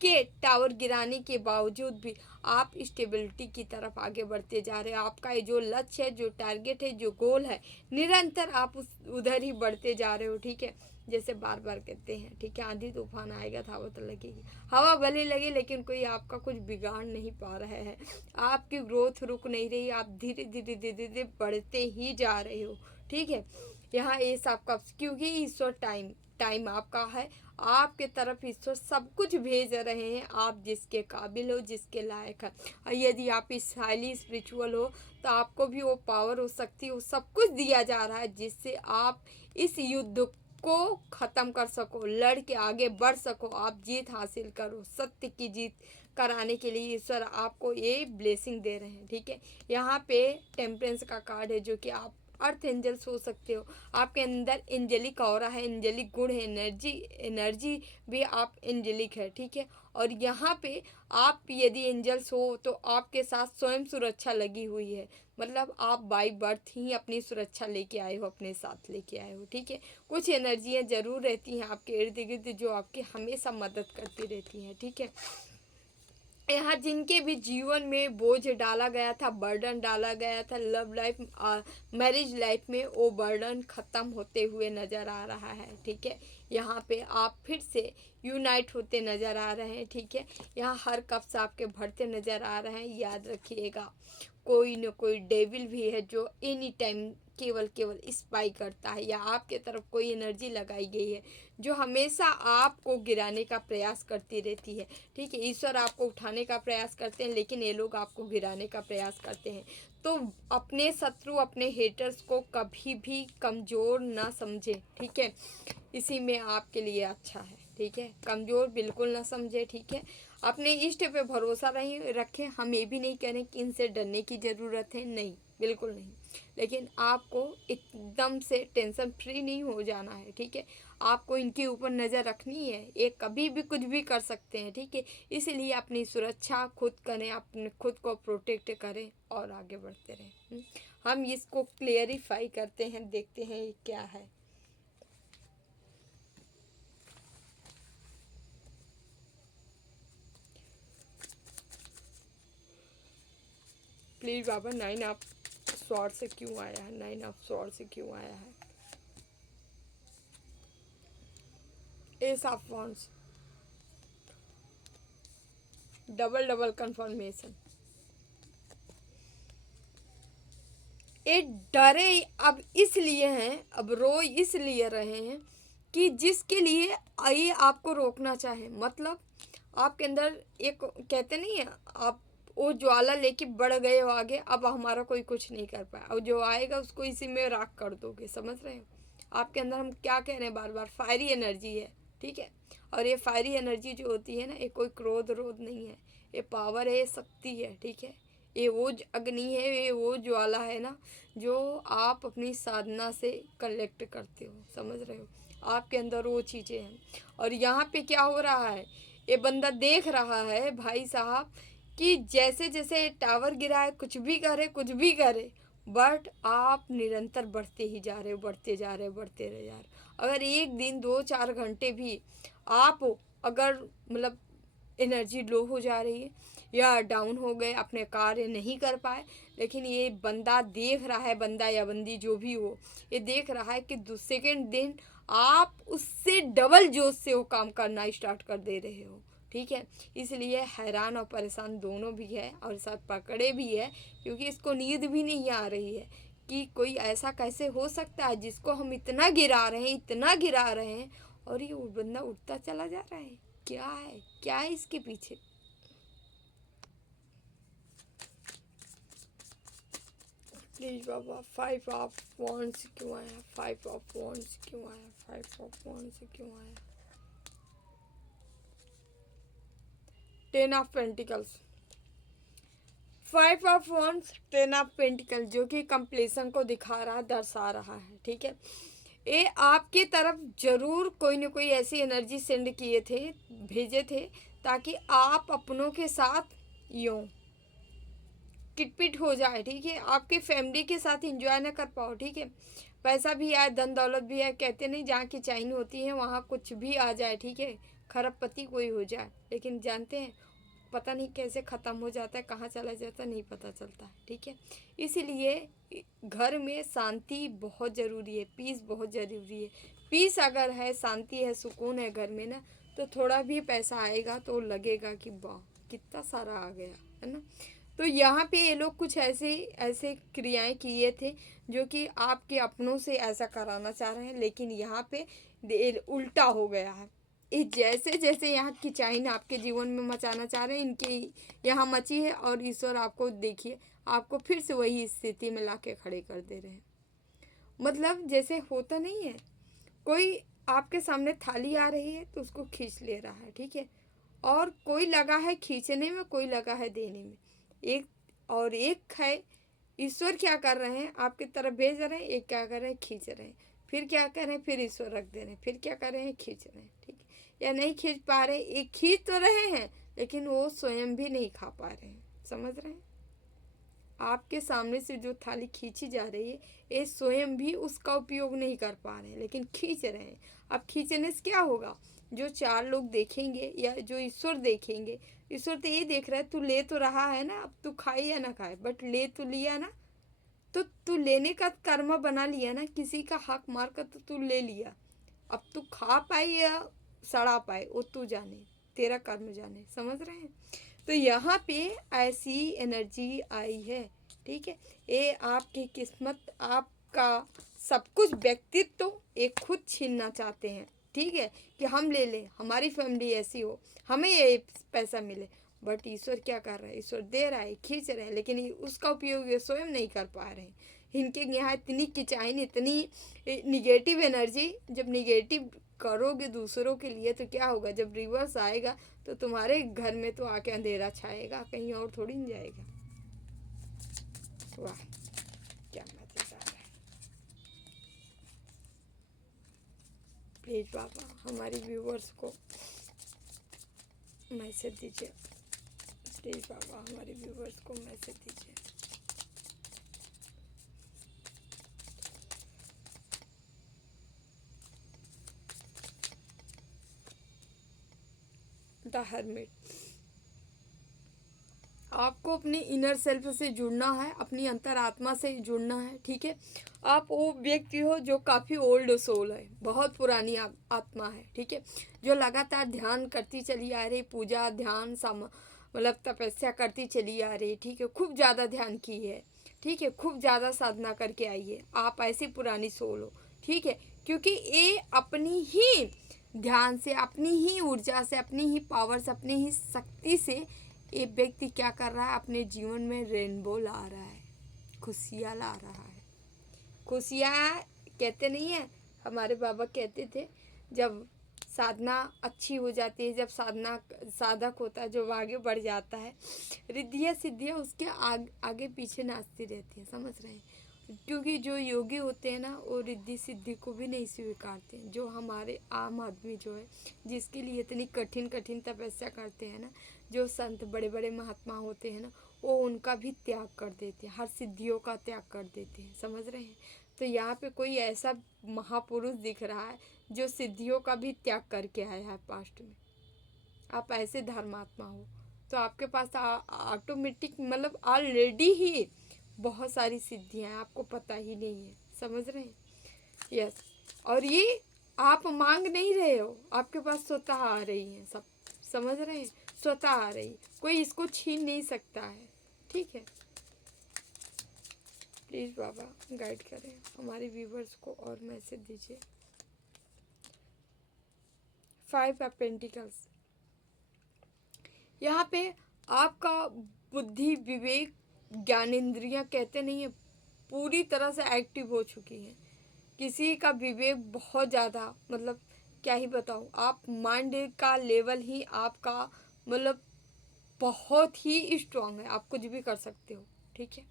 के टावर गिराने के बावजूद भी आप स्टेबिलिटी की तरफ आगे बढ़ते जा रहे हो। आपका ये जो लक्ष्य है, जो टारगेट है, जो गोल है, निरंतर आप उधर ही बढ़ते जा रहे हो, ठीक है। जैसे बार बार कहते हैं, ठीक है, आंधी तूफान आएगा तो हवा तो लगेगी, हवा भले लगे लेकिन कोई आपका कुछ बिगाड़ नहीं पा रहा है, आपकी ग्रोथ रुक नहीं रही, आप धीरे धीरे धीरे धीरे बढ़ते ही जा रहे हो, ठीक है। यहाँ ये आपका क्योंकि ईश्वर टाइम आपका है, आपके तरफ ईश्वर सब कुछ भेज रहे हैं, आप जिसके काबिल हो, जिसके लायक है। और यदि आप इस हाईली स्पिरिचुअल हो तो आपको भी वो पावर हो सकती हो, सब कुछ दिया जा रहा है जिससे आप इस युद्ध को ख़त्म कर सको, लड़ के आगे बढ़ सको, आप जीत हासिल करो, सत्य की जीत कराने के लिए ईश्वर आपको ये ब्लेसिंग दे रहे हैं, ठीक है। यहाँ पे टेम्परेंस का कार्ड है जो कि आप अर्थ एंजल्स हो सकते हो, आपके अंदर एंजेलिक ऑरा है, एंजेलिक गुण है, एनर्जी भी आप एंजेलिक है, ठीक है। और यहाँ पे आप यदि एंजल्स हो तो आपके साथ स्वयं सुरक्षा लगी हुई है, मतलब आप बाय बर्थ ही अपनी सुरक्षा लेके आए हो, अपने साथ लेके आए हो, ठीक है। कुछ एनर्जियाँ ज़रूर रहती हैं आपके इर्द गिर्द जो आपकी हमेशा मदद करती रहती हैं, ठीक है। यहाँ जिनके भी जीवन में बोझ डाला गया था, बर्डन डाला गया था लव लाइफ, मैरिज लाइफ में, वो बर्डन ख़त्म होते हुए नज़र आ रहा है। ठीक है, यहाँ पे आप फिर से यूनाइट होते नज़र आ रहे हैं। ठीक है, यहाँ हर कप्स आपके भरते नज़र आ रहे हैं। याद रखिएगा, कोई न कोई डेविल भी है जो एनी टाइम केवल केवल स्पाई करता है, या आपके तरफ कोई एनर्जी लगाई गई है जो हमेशा आपको गिराने का प्रयास करती रहती है। ठीक है, ईश्वर आपको उठाने का प्रयास करते हैं, लेकिन ये लोग आपको गिराने का प्रयास करते हैं। तो अपने शत्रु, अपने हेटर्स को कभी भी कमज़ोर ना समझें। ठीक है, इसी में आपके लिए अच्छा है। ठीक है, कमज़ोर बिल्कुल ना समझे। ठीक है, अपने इष्ट पे भरोसा नहीं रखें। हम ये भी नहीं कह रहे कि इनसे डरने की ज़रूरत है, नहीं, बिल्कुल नहीं। लेकिन आपको एकदम से टेंशन फ्री नहीं हो जाना है। ठीक है, आपको इनके ऊपर नज़र रखनी है, ये कभी भी कुछ भी कर सकते हैं। ठीक है, इसलिए अपनी सुरक्षा खुद करें, अपने खुद को प्रोटेक्ट करें और आगे बढ़ते रहें। हम इसको क्लियरिफाई करते हैं, देखते हैं ये क्या है। प्लीज़ बाबा, 9 ऑफ स्वॉर्ड से क्यों आया है? 9 ऑफ स्वॉर्ड से क्यों आया है? S of wands, double double confirmation. ये डरे अब इसलिए हैं, अब रो इसलिए रहे हैं कि जिसके लिए ये आपको रोकना चाहे। मतलब आपके अंदर एक, कहते नहीं है, आप वो ज्वाला लेके बढ़ गए हो आगे, अब हमारा कोई कुछ नहीं कर पाया, अब जो आएगा उसको इसी में राख कर दोगे। समझ रहे हो आपके अंदर हम क्या कह रहे हैं बार बार? फायरी एनर्जी है। ठीक है, और ये फायरी एनर्जी जो होती है ना, ये कोई क्रोध रोध नहीं है, ये पावर है, ये शक्ति है। ठीक है, ये वो अग्नि है, ये वो ज्वाला है ना, जो आप अपनी साधना से कलेक्ट करते हो। समझ रहे हो, आपके अंदर वो चीज़ें हैं। और यहाँ पे क्या हो रहा है, ये बंदा देख रहा है भाई साहब कि जैसे जैसे टावर गिरा है, कुछ भी करे कुछ भी करे, बट आप निरंतर बढ़ते ही जा रहे हो, बढ़ते जा रहे हो, बढ़ते रह जा रहे हो। अगर एक दिन 2-4 घंटे भी आप, अगर मतलब एनर्जी लो हो जा रही है या डाउन हो गए, अपने कार्य नहीं कर पाए, लेकिन ये बंदा देख रहा है, बंदा या बंदी जो भी हो, ये देख रहा है कि सेकेंड दिन आप उससे डबल जोश से वो काम करना स्टार्ट कर दे रहे हो। ठीक है, इसलिए हैरान और परेशान दोनों भी है, और साथ पकड़े भी है, क्योंकि इसको नींद भी नहीं आ रही है कि कोई ऐसा कैसे हो सकता है जिसको हम इतना गिरा रहे हैं, इतना गिरा रहे हैं, और ये बंदा उठता चला जा रहा है। क्या है, क्या है इसके पीछे? प्लीज बाबा, 5 ऑफ वॉन्ड्स क्यों आया? 5 ऑफ वॉन्ड्स क्यों आया? 5 ऑफ वॉन्ड्स क्यों आया? 10 of pentacles, 5 of wands, 10 of pentacle, जो कि कंप्लीशन को दिखा रहा, दर्शा रहा है। ठीक है, ये आपकी तरफ जरूर कोई ना कोई ऐसी एनर्जी सेंड किए थे, भेजे थे, ताकि आप अपनों के साथ यूँ किटपिट हो जाए। ठीक है, आपकी फैमिली के साथ इंजॉय ना कर पाओ। ठीक है, पैसा भी आए, धन दौलत भी आए, कहते नहीं जहाँ की चाइन होती है वहाँ कुछ भी आ जाए। ठीक है, खरबपति कोई हो जाए, लेकिन जानते हैं पता नहीं कैसे ख़त्म हो जाता है, कहाँ चला जाता है, नहीं पता चलता है। ठीक है, इसीलिए घर में शांति बहुत ज़रूरी है, पीस बहुत ज़रूरी है। पीस अगर है, शांति है, सुकून है घर में ना, तो थोड़ा भी पैसा आएगा तो लगेगा कि वाह कितना सारा आ गया, है ना। तो यहाँ पे ये लोग कुछ ऐसे ऐसे क्रियाएं किए थे जो कि आपके अपनों से ऐसा कराना चाह रहे हैं, लेकिन यहाँ पे उल्टा हो गया है। ये जैसे जैसे यहाँ की चाइन आपके जीवन में मचाना चाह रहे हैं, इनके यहाँ मची है, और ईश्वर आपको देखिए आपको फिर से वही स्थिति में ला के खड़े कर दे रहे हैं। मतलब जैसे होता नहीं है, कोई आपके सामने थाली आ रही है तो उसको खींच ले रहा है। ठीक है, और कोई लगा है खींचने में, कोई लगा है देने में। एक और एक है, ईश्वर क्या कर रहे हैं, आपकी तरफ भेज रहे हैं, एक क्या कर रहे हैं, खींच रहे हैं, फिर क्या कर रहे हैं, फिर ईश्वर रख दे रहे हैं, फिर क्या कर रहे हैं, खींच रहे हैं। ठीक है, या नहीं खींच पा रहे, एक खींच तो रहे हैं, लेकिन वो स्वयं भी नहीं खा पा रहे हैं। समझ रहे हैं, आपके सामने से जो थाली खींची जा रही है, ये स्वयं भी उसका उपयोग नहीं कर पा रहे हैं, लेकिन खींच रहे हैं। अब खींचने से क्या होगा, जो 4 लोग देखेंगे या जो ईश्वर देखेंगे, ईश्वर तो यही देख रहा है, तू ले तो रहा है ना, अब तू खाए या ना खाए, बट ले तो लिया ना, तो तू लेने का कर्म बना लिया ना, किसी का हक मार कर तो तू ले लिया। अब तू खा पाए या सड़ा पाए वो तू जाने, तेरा कर्म जाने, समझ रहे हैं। तो यहाँ पे ऐसी एनर्जी आई है, ठीक है। ये आपकी किस्मत, आपका सब कुछ व्यक्तित्व एक खुद छीनना चाहते हैं, ठीक है, कि हम ले लें, हमारी फैमिली ऐसी हो, हमें ये पैसा मिले। बट ईश्वर क्या कर रहा है, ईश्वर दे रहा है, खींच रहे हैं, लेकिन उसका उपयोग ये स्वयं नहीं कर पा रहे हैं। इनके यहाँ इतनी किचाइन, इतनी निगेटिव एनर्जी, जब निगेटिव करोगे दूसरों के लिए तो क्या होगा, जब रिवर्स आएगा तो तुम्हारे घर में तो आके अंधेरा छाएगा, कहीं और थोड़ी नहीं जाएगा। वाह क्या मजेदार है। प्लीज बाबा हमारी व्यूवर्स को मैसेज दीजिए, प्लीज बाबा हमारे व्यूवर्स को मैसेज दीजिए। द हर्मिट, आपको अपने इनर सेल्फ से जुड़ना है, अपनी अंतरात्मा से जुड़ना है, ठीक है। आप वो व्यक्ति हो जो काफ़ी ओल्ड सोल है, बहुत पुरानी आत्मा है, ठीक है, जो लगातार ध्यान करती चली आ रही, पूजा ध्यान मतलब तपस्या करती चली आ रही, ठीक है, खूब ज़्यादा ध्यान की है, ठीक है, खूब ज़्यादा साधना करके आई है। आप ऐसी पुरानी सोल हो, ठीक है, क्योंकि ये अपनी ही ध्यान से, अपनी ही ऊर्जा से, अपनी ही पावर से, अपनी ही शक्ति से ये व्यक्ति क्या कर रहा है, अपने जीवन में रेनबो ला रहा है, खुशियाँ ला रहा है। खुशियाँ कहते नहीं है, हमारे बाबा कहते थे, जब साधना अच्छी हो जाती है, जब साधना साधक होता है, जो आगे बढ़ जाता है, रिद्धियाँ सिद्धियाँ उसके आगे पीछे नाचती रहती हैं, समझ रहे हैं। क्योंकि जो योगी होते हैं ना, वो रिद्धि सिद्धि को भी नहीं स्वीकारते हैं। जो हमारे आम आदमी जो है, जिसके लिए इतनी कठिन कठिन तपस्या करते हैं ना, जो संत बड़े बड़े महात्मा होते हैं ना, वो उनका भी त्याग कर देते हैं, हर सिद्धियों का त्याग कर देते हैं, समझ रहे हैं। तो यहाँ पे कोई ऐसा महापुरुष दिख रहा है जो सिद्धियों का भी त्याग करके आया है पास्ट में। आप ऐसे धर्मात्मा हो तो आपके पास ऑटोमेटिक मतलब ऑलरेडी ही बहुत सारी सिद्धियाँ हैं, आपको पता ही नहीं है, समझ रहे हैं। यस, और ये आप मांग नहीं रहे हो, आपके पास स्वतः आ रही हैं सब, समझ रहे हैं, स्वतः आ रही, कोई इसको छीन नहीं सकता है, ठीक है। प्लीज़ बाबा गाइड करें हमारे व्यूवर्स को और मैसेज दीजिए। 5 ऑफ पेंटिकल्स, यहाँ पे आपका बुद्धि विवेक ज्ञानेंद्रियाँ कहते नहीं है, पूरी तरह से एक्टिव हो चुकी हैं। किसी का विवेक बहुत ज़्यादा, मतलब क्या ही बताऊँ, आप माइंड का लेवल ही आपका मतलब बहुत ही स्ट्रांग है, आप कुछ भी कर सकते हो, ठीक है,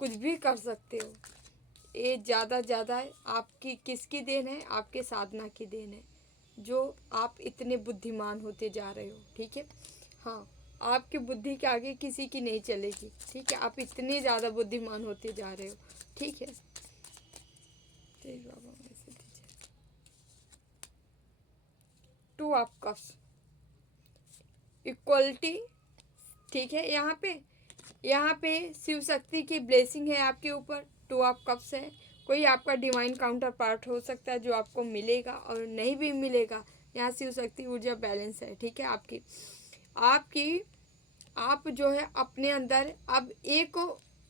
कुछ भी कर सकते हो। ये ज़्यादा आपकी किसकी देन है, आपके साधना की देन है, जो आप इतने बुद्धिमान होते जा रहे हो, ठीक है। हाँ, आपकी बुद्धि के आगे किसी की नहीं चलेगी, ठीक है, आप इतने ज़्यादा बुद्धिमान होते जा रहे हो, ठीक है। बाबा ऐसे दीजिए। 2 ऑफ कप्स, इक्वलिटी, ठीक है। यहाँ पे शिव शक्ति की ब्लेसिंग है आपके ऊपर, 2 ऑफ कप्स है। कोई आपका डिवाइन काउंटर पार्ट हो सकता है जो आपको मिलेगा और नहीं भी मिलेगा। यहाँ शिव शक्ति ऊर्जा बैलेंस है, ठीक है। आप जो है अपने अंदर अब एक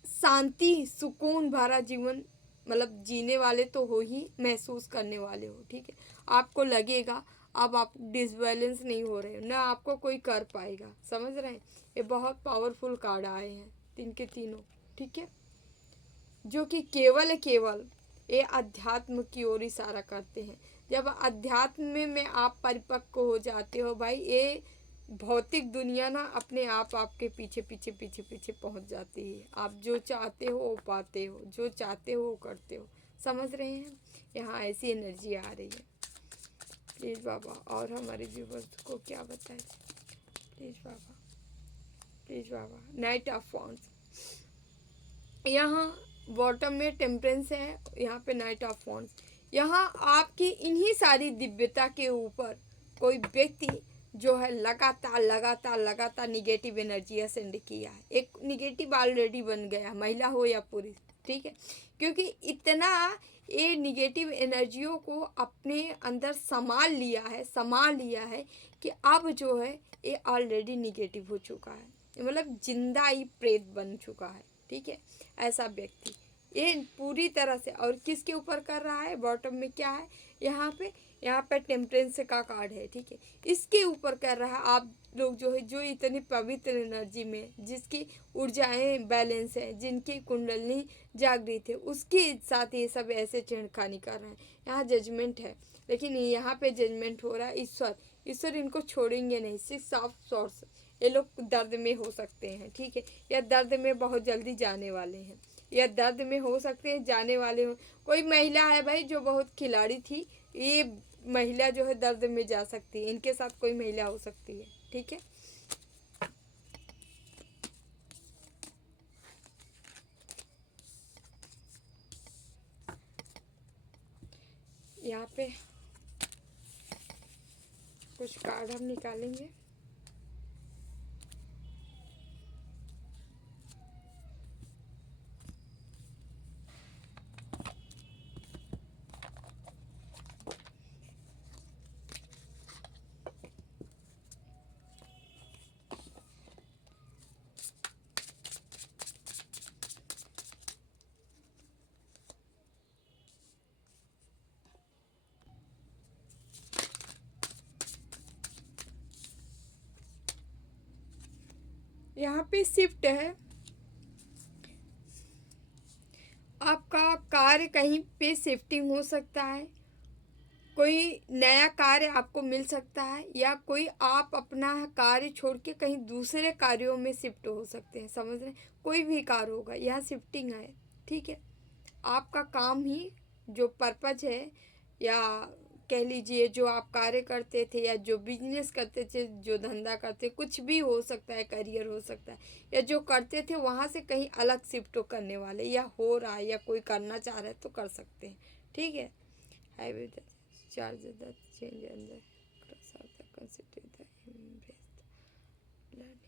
शांति सुकून भरा जीवन मतलब जीने वाले तो हो ही, महसूस करने वाले हो, ठीक है। आपको लगेगा अब आप डिसबैलेंस नहीं हो रहे हो, ना आपको कोई कर पाएगा, समझ रहे हैं। ये बहुत पावरफुल कार्ड आए हैं, तीन के तीनों, ठीक है, जो कि केवल ये अध्यात्म की ओर इशारा करते हैं। जब अध्यात्म में आप परिपक्व हो जाते हो भाई, ये भौतिक दुनिया ना अपने आप आपके पीछे पीछे पीछे पीछे पहुंच जाती है। आप जो चाहते हो वो पाते हो, जो चाहते हो वो करते हो, समझ रहे हैं। यहाँ ऐसी एनर्जी आ रही है। प्लीज़ बाबा और हमारे व्यूवर्स को क्या बताएं, please Baba, please Baba. Night of wands, यहाँ बॉटम में टेम्परेंस है, यहाँ पे नाइट ऑफ वॉन्ड्स। यहाँ आपकी इन्हीं सारी दिव्यता के ऊपर कोई व्यक्ति जो है लगातार लगातार लगातार निगेटिव एनर्जी असेंड किया है। एक निगेटिव ऑलरेडी बन गया, महिला हो या पुरुष, ठीक है, क्योंकि इतना ये निगेटिव एनर्जियों को अपने अंदर समा लिया है कि अब जो है ये ऑलरेडी निगेटिव हो चुका है, मतलब जिंदा ही प्रेत बन चुका है, ठीक है। ऐसा व्यक्ति ये पूरी तरह से, और किसके ऊपर कर रहा है, बॉटम में क्या है, यहाँ पे टेम्परेंस का कार्ड है, ठीक है, इसके ऊपर कर रहा है। आप लोग जो है, जो इतनी पवित्र एनर्जी में, जिसकी ऊर्जाएं बैलेंस है, जिनकी कुंडलनी जागृत है, उसके साथ ये सब ऐसे छेड़खानी कर रहे हैं। यहाँ जजमेंट है, लेकिन यहाँ पे जजमेंट हो रहा है। ईश्वर इनको छोड़ेंगे नहीं। 6 ऑफ सोर्स, ये लोग दर्द में हो सकते हैं, ठीक है, या दर्द में बहुत जल्दी जाने वाले हैं, या दर्द में हो सकते हैं जाने वाले हो। कोई महिला है भाई जो बहुत खिलाड़ी थी, ये महिला जो है दर्द में जा सकती है, इनके साथ कोई महिला हो सकती है, ठीक है। यहाँ पे कुछ कार्ड हम निकालेंगे। यहाँ पे शिफ्ट है, आपका कार्य कहीं पे शिफ्टिंग हो सकता है, कोई नया कार्य आपको मिल सकता है, या कोई आप अपना कार्य छोड़ के कहीं दूसरे कार्यों में शिफ्ट हो सकते हैं, समझ रहे हैं, कोई भी कार्य होगा, यहाँ शिफ्टिंग है, ठीक है। आपका काम ही जो पर्पज है, या कह लीजिए जो आप कार्य करते थे, या जो बिजनेस करते थे, जो धंधा करते, कुछ भी हो सकता है, करियर हो सकता है, या जो करते थे वहाँ से कहीं अलग शिफ्ट करने वाले, या हो रहा है, या कोई करना चाह रहा है तो कर सकते हैं, ठीक है। हाईवे चार्ज द चेंज अंदर cross out the consider the embrace learning.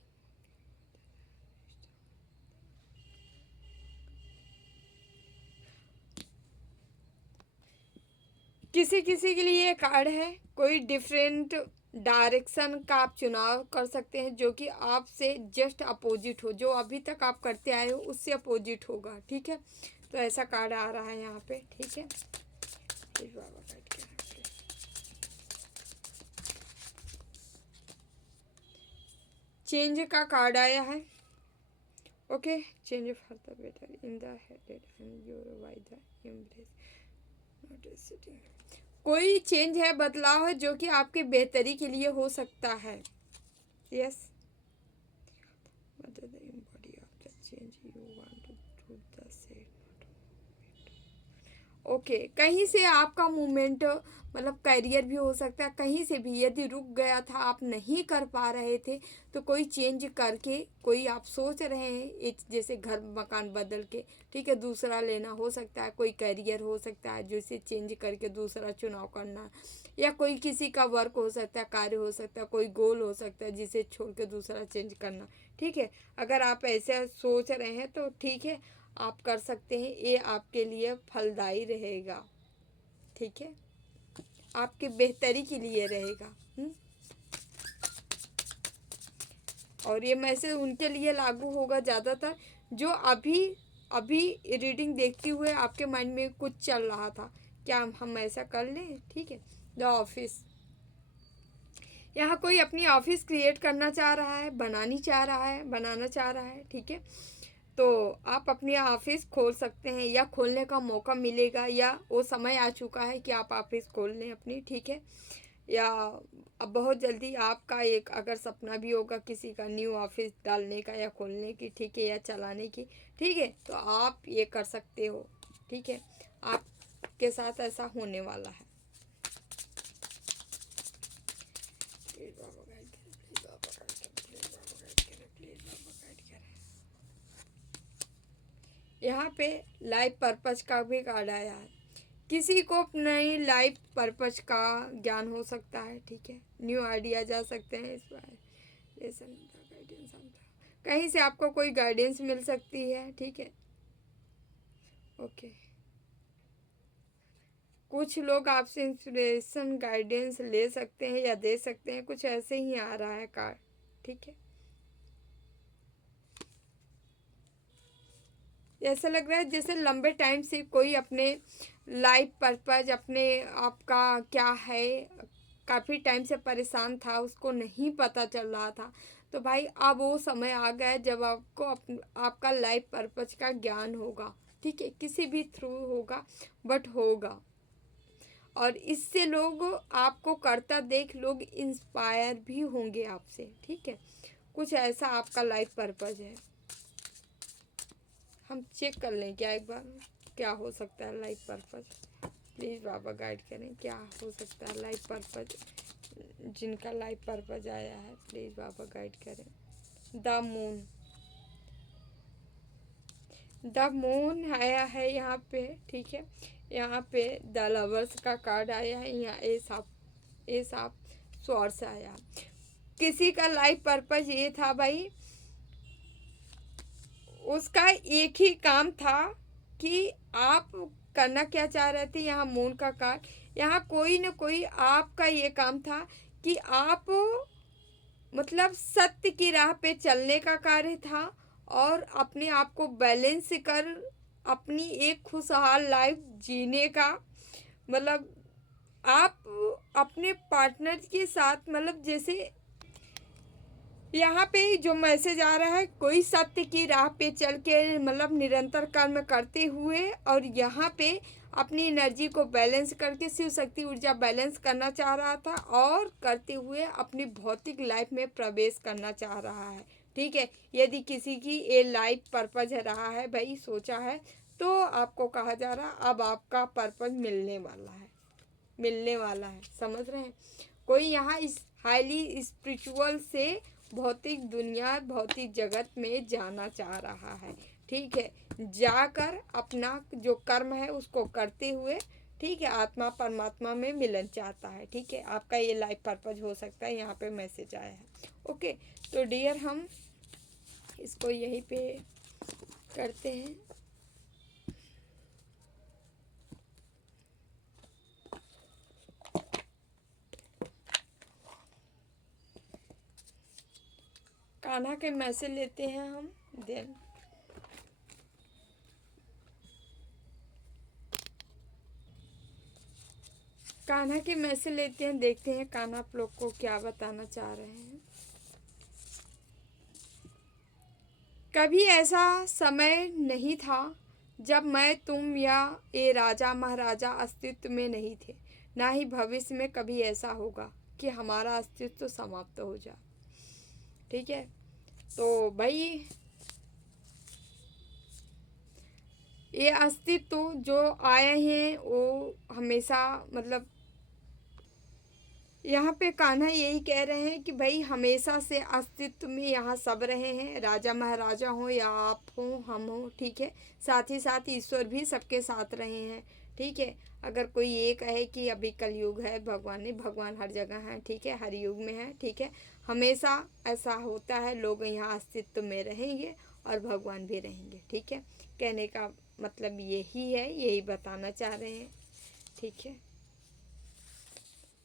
किसी किसी के लिए ये कार्ड है, कोई डिफरेंट डायरेक्शन का आप चुनाव कर सकते हैं, जो कि आपसे जस्ट अपोजिट हो, जो अभी तक आप करते आए हो उससे अपोजिट होगा, ठीक है। तो ऐसा कार्ड आ रहा है यहाँ पे, ठीक है। बाबा कार्ड क्या है, चेंज का कार्ड आया है, okay. Change for the better in the headed and your by the embrace not sitting. कोई चेंज है, बदलाव है, जो कि आपके बेहतरी के लिए हो सकता है, yes. Whether the embody of the change you want to do the same. Okay, कहीं से आपका मूवमेंट, मतलब करियर भी हो सकता है, कहीं से भी यदि रुक गया था, आप नहीं कर पा रहे थे, तो कोई चेंज करके, कोई आप सोच रहे हैं एक, जैसे घर मकान बदल के, ठीक है, दूसरा लेना हो सकता है, कोई करियर हो सकता है जिसे चेंज करके दूसरा चुनाव करना, या कोई किसी का वर्क हो सकता है, कार्य हो सकता है, कोई गोल हो सकता है जिसे छोड़ के दूसरा चेंज करना, ठीक है। अगर आप ऐसे सोच रहे हैं तो ठीक है, आप कर सकते हैं, ये आपके लिए फलदायी रहेगा, ठीक है, आपकी बेहतरी के लिए रहेगा। और ये मैसेज उनके लिए लागू होगा ज़्यादातर, जो अभी अभी रीडिंग देखते हुए आपके माइंड में कुछ चल रहा था, क्या हम ऐसा कर लें, ठीक है। द ऑफिस, यहाँ कोई अपनी ऑफिस क्रिएट करना चाह रहा है, बनाना चाह रहा है, ठीक है। तो आप अपनी ऑफिस खोल सकते हैं, या खोलने का मौका मिलेगा, या वो समय आ चुका है कि आप ऑफिस खोल लें अपनी, ठीक है। या अब बहुत जल्दी आपका एक अगर सपना भी होगा किसी का न्यू ऑफिस डालने का, या खोलने की, ठीक है, या चलाने की, ठीक है, तो आप ये कर सकते हो, ठीक है। आपके साथ ऐसा होने वाला है। यहाँ पे लाइफ पर्पज का भी कार्ड आया है, किसी को अपने लाइफ पर्पज का ज्ञान हो सकता है, ठीक है, न्यू आइडिया जा सकते हैं, इंस्पायरेशन, गाइडेंस, कहीं से आपको कोई गाइडेंस मिल सकती है, ठीक है। ओके, कुछ लोग आपसे इंस्पिरेशन गाइडेंस ले सकते हैं या दे सकते हैं, कुछ ऐसे ही आ रहा है कार्ड, ठीक है। ऐसा लग रहा है जैसे लंबे टाइम से कोई अपने लाइफ पर्पज, अपने आपका क्या है, काफ़ी टाइम से परेशान था, उसको नहीं पता चल रहा था, तो भाई अब वो समय आ गया है जब आपको आपका लाइफ पर्पज का ज्ञान होगा, ठीक है, किसी भी थ्रू होगा बट होगा। और इससे लोग आपको करता देख लोग इंस्पायर भी होंगे आपसे, ठीक है। कुछ ऐसा आपका लाइफ पर्पज है। हम चेक कर लें क्या एक बार, क्या हो सकता है लाइफ पर्पज। प्लीज़ बाबा गाइड करें, क्या हो सकता है लाइफ पर्पज, जिनका लाइफ पर्पज आया है प्लीज़ बाबा गाइड करें। द मून, द मून आया है यहाँ पे, ठीक है। यहाँ पे द लवर्स का कार्ड आया है, यहाँ ए साफ स्वॉर्ड्स आया। किसी का लाइफ पर्पज ये था भाई, उसका एक ही काम था कि आप करना क्या चाह रहे थे। यहाँ मून का कार्ड, यहाँ कोई न कोई आपका ये काम था कि आप मतलब सत्य की राह पे चलने का कार्य था और अपने आप को बैलेंस कर अपनी एक खुशहाल लाइफ जीने का, मतलब आप अपने पार्टनर के साथ, मतलब जैसे यहाँ पे जो मैसेज आ रहा है, कोई सत्य की राह पे चल के मतलब निरंतर कर्म करते हुए और यहाँ पे अपनी एनर्जी को बैलेंस करके शिव शक्ति ऊर्जा बैलेंस करना चाह रहा था और करते हुए अपनी भौतिक लाइफ में प्रवेश करना चाह रहा है, ठीक है। यदि किसी की ये लाइफ पर्पज रहा है भाई, सोचा है, तो आपको कहा जा रहा है अब आपका पर्पज मिलने वाला है, मिलने वाला है, समझ रहे हैं। कोई यहाँ इस हाईली स्पिरिचुअल से भौतिक दुनिया, भौतिक जगत में जाना चाह रहा है, ठीक है। जाकर अपना जो कर्म है उसको करते हुए, ठीक है, आत्मा परमात्मा में मिलन चाहता है, ठीक है। आपका ये लाइफ पर्पज हो सकता है, यहाँ पे मैसेज आया है। ओके, तो डियर हम इसको यहीं पे करते हैं। कान्हा के मैसेज लेते हैं हम, देन कान्हा के मैसेज लेते हैं, देखते हैं कान्हा आप लोग को क्या बताना चाह रहे हैं। कभी ऐसा समय नहीं था जब मैं, तुम या ये राजा महाराजा अस्तित्व में नहीं थे, ना ही भविष्य में कभी ऐसा होगा कि हमारा अस्तित्व समाप्त हो जाए, ठीक है। तो भाई ये अस्तित्व जो आए हैं वो हमेशा, मतलब यहाँ पे कान्हा यही कह रहे हैं कि भाई हमेशा से अस्तित्व में यहाँ सब रहे हैं, राजा महाराजा हो या आप हो, हम हो, ठीक है। साथ ही साथ ईश्वर भी सबके साथ रहे हैं, ठीक है। अगर कोई ये कहे कि अभी कलयुग है, भगवान नहीं, भगवान हर जगह है, ठीक है, हर युग में है, ठीक है। हमेशा ऐसा होता है, लोग यहाँ अस्तित्व में रहेंगे और भगवान भी रहेंगे, ठीक है। कहने का मतलब यही है, यही बताना चाह रहे हैं, ठीक है।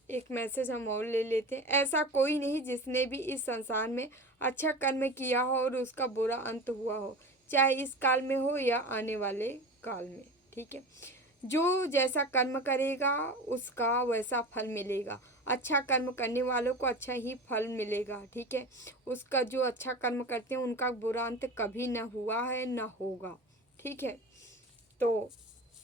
एक मैसेज हम और ले लेते हैं। ऐसा कोई नहीं जिसने भी इस संसार में अच्छा कर्म किया हो और उसका बुरा अंत हुआ हो, चाहे इस काल में हो या आने वाले काल में, ठीक है। जो जैसा कर्म करेगा उसका वैसा फल मिलेगा। अच्छा कर्म करने वालों को अच्छा ही फल मिलेगा, ठीक है। उसका जो अच्छा कर्म करते हैं उनका बुरा अंत कभी न हुआ है न होगा, ठीक है। तो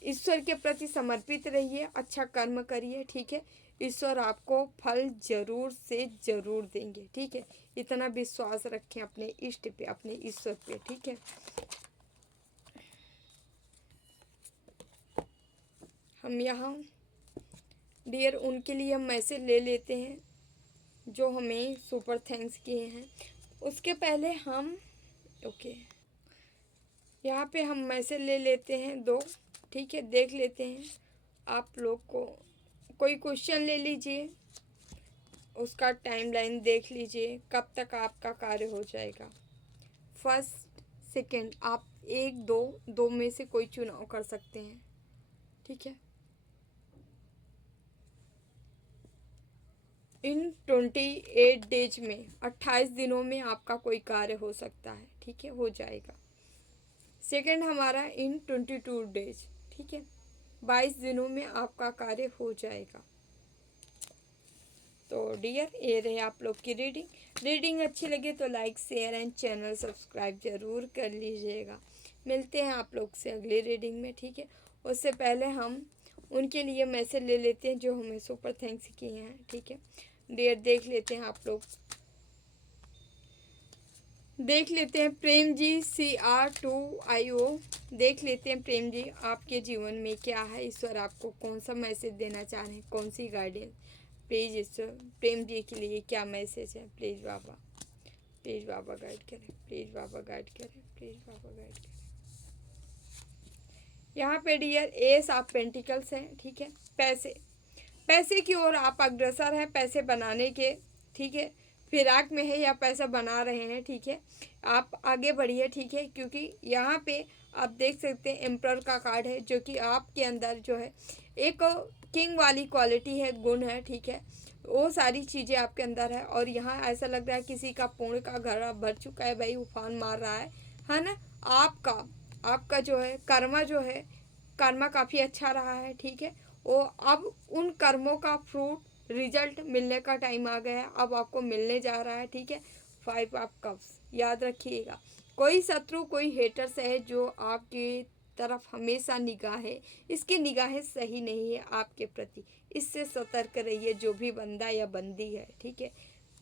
ईश्वर के प्रति समर्पित रहिए, अच्छा कर्म करिए, ठीक है। ईश्वर आपको फल जरूर से ज़रूर देंगे, ठीक है। इतना विश्वास रखें अपने इष्ट पे, अपने ईश्वर पे, ठीक है। हम यहाँ डियर उनके लिए हम मैसेज ले लेते हैं जो हमें सुपर थैंक्स किए हैं। उसके पहले हम ओके यहाँ पे हम मैसेज ले लेते हैं दो, ठीक है, देख लेते हैं आप लोग को कोई क्वेश्चन ले लीजिए, उसका टाइमलाइन देख लीजिए कब तक आपका कार्य हो जाएगा। फर्स्ट सेकंड आप एक दो दो में से कोई चुनाव कर सकते हैं, ठीक है। इन 28 डेज में 28 दिनों में आपका कोई कार्य हो सकता है, ठीक है, हो जाएगा। सेकंड हमारा इन 22 डेज, ठीक है, 22 दिनों में आपका कार्य हो जाएगा। तो डियर, ये रहे आप लोग की रीडिंग अच्छी लगे तो like share and channel subscribe जरूर कर लीजिएगा। मिलते हैं आप लोग से अगली रीडिंग में, ठीक है। उससे पहले हम उनके लिए मैसेज ले लेते हैं जो हमें सुपर थैंक्स किए हैं, ठीक है डियर। देख लेते हैं आप लोग, देख लेते हैं प्रेम जी CR2IO। देख लेते हैं प्रेम जी, आपके जीवन में क्या है, ईश्वर आपको कौन सा मैसेज देना चाह रहे हैं, कौन सी गाइडेंस। प्लीज़ ईश्वर प्रेम जी के लिए क्या मैसेज है। प्लीज़ बाबा, प्लीज़ बाबा गाइड करें, प्लीज़ बाबा गाइड करें, प्लीज़ बाबा गाइड करें। यहाँ पे डियर एस ऑफ पेंटिकल्स है, ठीक है। पैसे की ओर आप अग्रसर हैं, पैसे बनाने के, ठीक है, फिराक में है या पैसा बना रहे हैं, ठीक है। आप आगे बढ़िए, ठीक है, क्योंकि यहाँ पे आप देख सकते हैं एम्परर का कार्ड है, जो कि आपके अंदर जो है एक किंग वाली क्वालिटी है, गुण है, ठीक है। वो सारी चीज़ें आपके अंदर है। और यहाँ ऐसा लग रहा है किसी का पुण्य का घड़ा भर चुका है भाई, उफान मार रहा है ना। आपका जो है कर्मा जो है, कर्मा काफ़ी अच्छा रहा है, ठीक है। वो अब उन कर्मों का फ्रूट रिजल्ट मिलने का टाइम आ गया है, अब आपको मिलने जा रहा है, ठीक है। 5 ऑफ कप्स याद रखिएगा। कोई शत्रु, कोई हेटर्स है जो आपकी तरफ हमेशा निगाहें, इसकी निगाहें सही नहीं है आपके प्रति, इससे सतर्क रहिए। जो भी बंदा या बंदी है, ठीक है,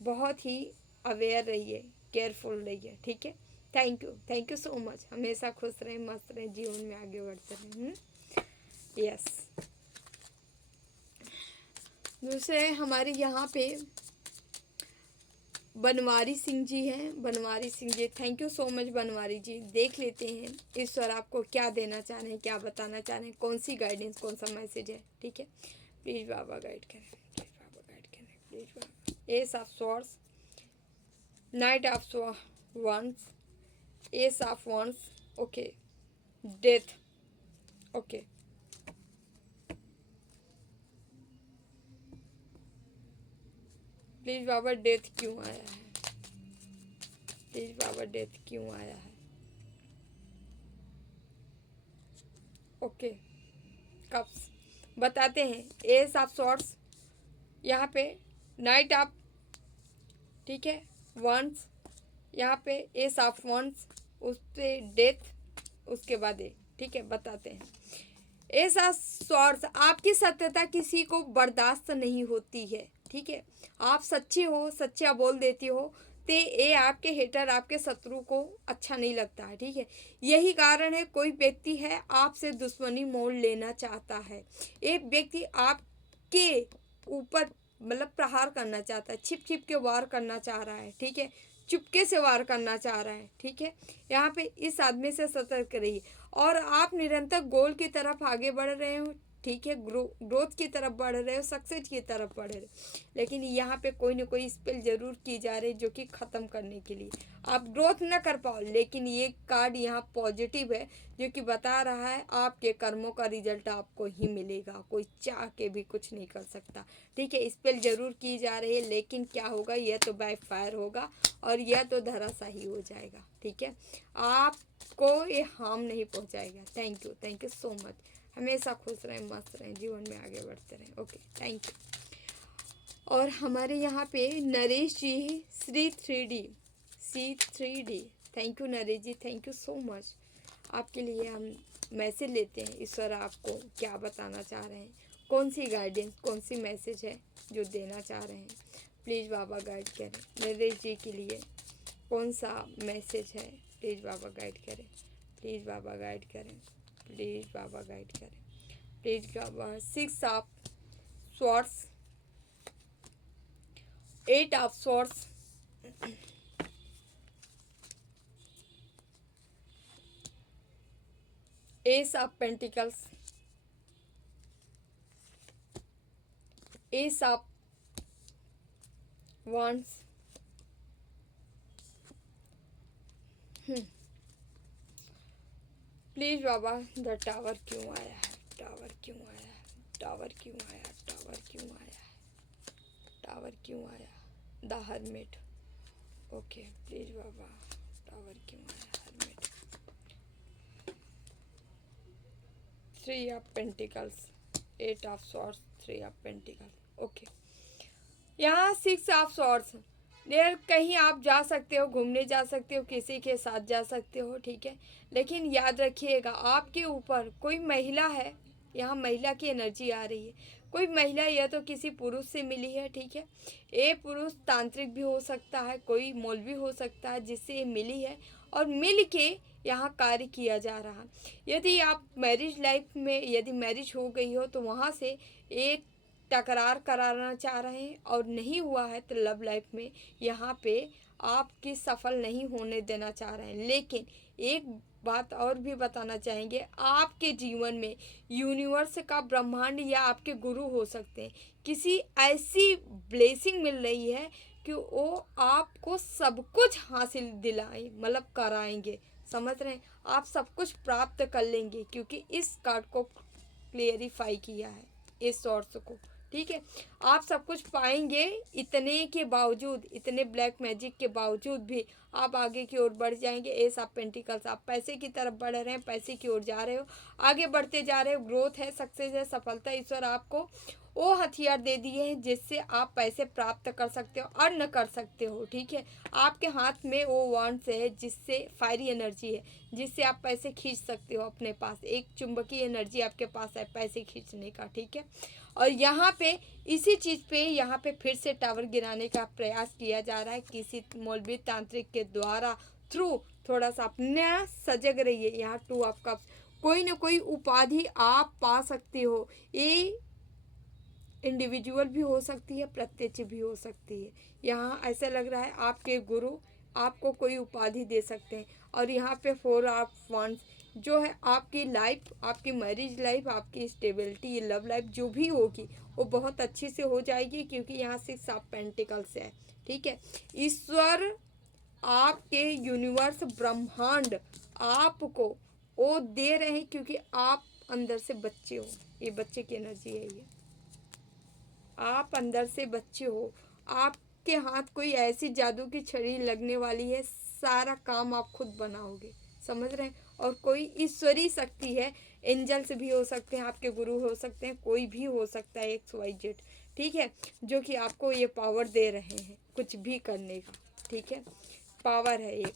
बहुत ही अवेयर रहिए, केयरफुल रहिए, ठीक है। Thank you so much. हमेशा खुश रहें, मस्त रहें, जीवन में आगे बढ़ते रहें। यस। दूसरे हमारे यहाँ पे बनवारी सिंह जी हैं। Banwari Singh ji, thank you so much Banwari ji. देख लेते हैं ईश्वर आपको क्या देना चाह रहे हैं, क्या बताना चाह रहे हैं, कौन सी गाइडेंस, कौन सा मैसेज है, ठीक है। प्लीज़ बाबा गाइड करें, प्लीज़ बाबा गाइड करें, प्लीज़ बाबा। Ace of swords, knight of wands, ace of wands, okay, death, okay. Please बाबा डेथ क्यों आया है, प्लीज़ बाबा डेथ क्यों आया है, ओके। कप्स बताते हैं, एस ऑफ सॉर्ड्स, यहाँ पे नाइट ऑफ, ठीक है, वंस, यहाँ पे एस ऑफ वंस, उस पे डेथ, उसके बाद ए, ठीक है। बताते हैं एस ऑफ सॉर्ड्स, आपकी सत्यता किसी को बर्दाश्त नहीं होती है, ठीक है। आप सच्चे हो, सच्चा बोल देती हो, ते ये आपके हेटर, आपके शत्रु को अच्छा नहीं लगता है, ठीक है। यही कारण है कोई व्यक्ति है आपसे दुश्मनी मोल लेना चाहता है। एक व्यक्ति आपके ऊपर मतलब प्रहार करना चाहता है, छिप छिप के वार करना चाह रहा है, ठीक है, चुपके से वार करना चाह रहा है, ठीक है। यहाँ पे इस आदमी से सतर्क रहिए। और आप निरंतर गोल की तरफ आगे बढ़ रहे हो, ठीक है, ग्रोथ की तरफ बढ़ रहे हो, सक्सेस की तरफ बढ़ रहे हो। लेकिन यहाँ पे कोई ना कोई स्पेल जरूर की जा रही है जो कि ख़त्म करने के लिए आप ग्रोथ ना कर पाओ। लेकिन ये कार्ड यहाँ पॉजिटिव है, जो कि बता रहा है आपके कर्मों का रिजल्ट आपको ही मिलेगा, कोई चाह के भी कुछ नहीं कर सकता, ठीक है। स्पेल जरूर की जा रही है, लेकिन क्या होगा, यह तो बैक फायर होगा और यह तो धराशाही हो जाएगा, ठीक है। आपको ये हार्म नहीं पहुँचाएगा। Thank you so much. हमेशा खुश रहें, मस्त रहें, जीवन में आगे बढ़ते रहें, ओके, थैंक यू। और हमारे यहाँ पे Naresh ji C3D, thank you Naresh ji, thank you so much. आपके लिए हम मैसेज लेते हैं, ईश्वर आपको क्या बताना चाह रहे हैं, कौन सी गाइडेंस, कौन सी मैसेज है जो देना चाह रहे हैं। प्लीज़ बाबा गाइड करें नरेश जी के लिए, कौन सा मैसेज है, प्लीज़ बाबा गाइड करें, प्लीज़ बाबा गाइड करें, प्लीज़ बाबा गाइड करें, please Baba. 6 of swords, 8 of swords, S of pentacles, S of wands, please Baba the tower क्यों आया है, टावर क्यों आया है, टावर क्यों आया, टावर क्यों आया है, टावर क्यों आया, the hermit. Okay please Baba tower क्यों आया, hermit. 3 of pentacles, 8 of swords, 3 of pentacles. Okay, यहाँ 6 ऑफ सॉर्ड्स। देर कहीं आप जा सकते हो, घूमने जा सकते हो, किसी के साथ जा सकते हो, ठीक है। लेकिन याद रखिएगा आपके ऊपर कोई महिला है, यहाँ महिला की एनर्जी आ रही है। कोई महिला या तो किसी पुरुष से मिली है, ठीक है। ये पुरुष तांत्रिक भी हो सकता है, कोई मौलवी हो सकता है जिससे ये मिली है और मिल के यहाँ कार्य किया जा रहा। यदि आप मैरिज लाइफ में यदि मैरिज हो गई हो तो वहाँ से एक तकरार कराना चाह रहे हैं और नहीं हुआ है तो लव लाइफ में यहाँ पे आपकी सफल नहीं होने देना चाह रहे हैं। लेकिन एक बात और भी बताना चाहेंगे, आपके जीवन में यूनिवर्स का ब्रह्मांड या आपके गुरु हो सकते हैं, किसी ऐसी ब्लेसिंग मिल रही है कि वो आपको सब कुछ हासिल दिलाए मतलब कराएंगे। समझ रहे हैं, आप सब कुछ प्राप्त कर लेंगे क्योंकि इस कार्ड को क्लियरिफाई किया है इस सोर्स को, ठीक है। आप सब कुछ पाएंगे, इतने के बावजूद, इतने ब्लैक मैजिक के बावजूद भी आप आगे की ओर बढ़ जाएंगे। एस ऑफ पेंटिकल्स, आप पैसे की तरफ बढ़ रहे हैं, पैसे की ओर जा रहे हो, आगे बढ़ते जा रहे हो, ग्रोथ है, सक्सेस है, सफलता। ईश्वर आपको वो हथियार दे दिए हैं जिससे आप पैसे प्राप्त कर सकते हो, अर्न कर सकते हो, ठीक है। आपके हाथ में वो वांड्स है जिससे फायरी एनर्जी है, जिससे आप पैसे खींच सकते हो अपने पास। एक चुंबकीय एनर्जी आपके पास है पैसे खींचने का, ठीक है। और यहाँ पे इसी चीज़ पे यहाँ पे फिर से टावर गिराने का प्रयास किया जा रहा है किसी मौलवी तांत्रिक के द्वारा थ्रू। थोड़ा सा अपने सजग रहिए। यहाँ 2 ऑफ कप्स, कोई ना कोई उपाधि आप पा सकते हो। ये इंडिविजुअल भी हो सकती है, प्रत्यक्ष भी हो सकती है। यहाँ ऐसा लग रहा है आपके गुरु आपको कोई उपाधि दे सकते हैं। और यहाँ पे 4 ऑफ वांड्स जो है आपकी लाइफ, आपकी मैरिज लाइफ, आपकी स्टेबिलिटी, लव लाइफ जो भी होगी वो बहुत अच्छी से हो जाएगी क्योंकि यहाँ 6 ऑफ पेंटिकल्स है, ठीक है। ईश्वर आपके यूनिवर्स ब्रह्मांड आपको वो दे रहे हैं क्योंकि आप अंदर से बच्चे हो। ये बच्चे की एनर्जी है, ये आप अंदर से बच्चे हो। आपके हाथ कोई ऐसी जादू की छड़ी लगने वाली है, सारा काम आप खुद बनाओगे। समझ रहे हैं। और कोई ईश्वरी शक्ति है, एंजल्स भी हो सकते हैं, आपके गुरु हो सकते हैं, कोई भी हो सकता है XYZ, ठीक है, जो कि आपको ये पावर दे रहे हैं कुछ भी करने का, ठीक है। पावर है, एक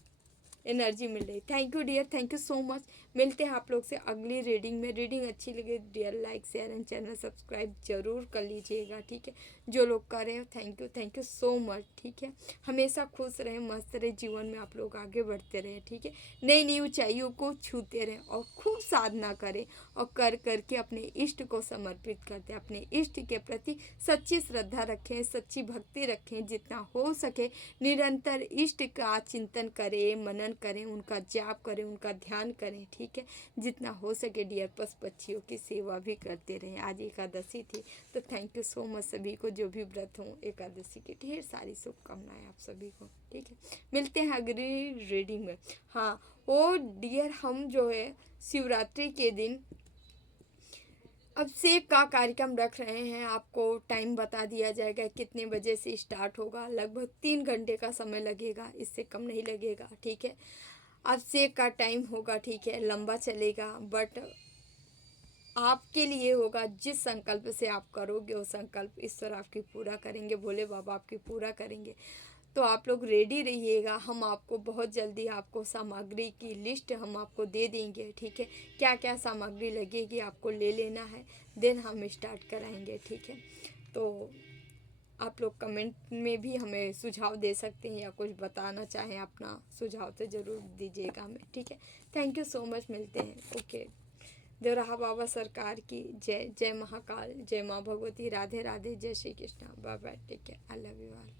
एनर्जी मिल रही। Thank you dear, thank you so much. मिलते हैं आप लोग से अगली रीडिंग में। रीडिंग अच्छी लगे dear like share and channel subscribe जरूर कर लीजिएगा, ठीक है। जो लोग कर रहे हो थैंक यू सो मच, ठीक है। हमेशा खुश रहें, मस्त रहे, जीवन में आप लोग आगे बढ़ते रहें, ठीक है। नई नई ऊंचाइयों को छूते रहें और खूब साधना करें और कर करके अपने इष्ट को समर्पित करते हैं। अपने इष्ट के प्रति सच्ची श्रद्धा रखें, सच्ची भक्ति रखें, जितना हो सके निरंतर इष्ट का चिंतन करें, मनन करें, उनका जाप करें, उनका ध्यान करें, ठीक है। जितना हो सके डियर पशु पक्षियों की सेवा भी करते रहें। आज एकादशी थी तो थैंक यू सो मच सभी को, जो भी व्रत हों एकादशी की ढेर सारी शुभकामनाएं आप सभी को, ठीक है। मिलते हैं अगली रीडिंग में। हाँ वो डियर, हम जो है शिवरात्रि के दिन अभिषेक का कार्यक्रम रख रहे हैं। आपको टाइम बता दिया जाएगा कितने बजे से स्टार्ट होगा। लगभग 3 घंटे का समय लगेगा, इससे कम नहीं लगेगा, ठीक है। अभिषेक का टाइम होगा, ठीक है, लंबा चलेगा, बट आपके लिए होगा। जिस संकल्प से आप करोगे वो संकल्प ईश्वर आपकी पूरा करेंगे, भोले बाबा आपकी पूरा करेंगे। तो आप लोग रेडी रहिएगा। हम आपको बहुत जल्दी आपको सामग्री की लिस्ट हम आपको दे देंगे, ठीक है। क्या क्या सामग्री लगेगी आपको ले लेना है, देन हम स्टार्ट कराएंगे, ठीक है। तो आप लोग कमेंट में भी हमें सुझाव दे सकते हैं या कुछ बताना चाहें अपना सुझाव तो ज़रूर दीजिएगा हमें, ठीक है। थैंक यू सो मच, मिलते हैं। ओके, देवराहा बाबा सरकार की जय। जय महाकाल, जय माँ भगवती, राधे राधे, जय Shri Krishna, bye bye, take care, I love you all.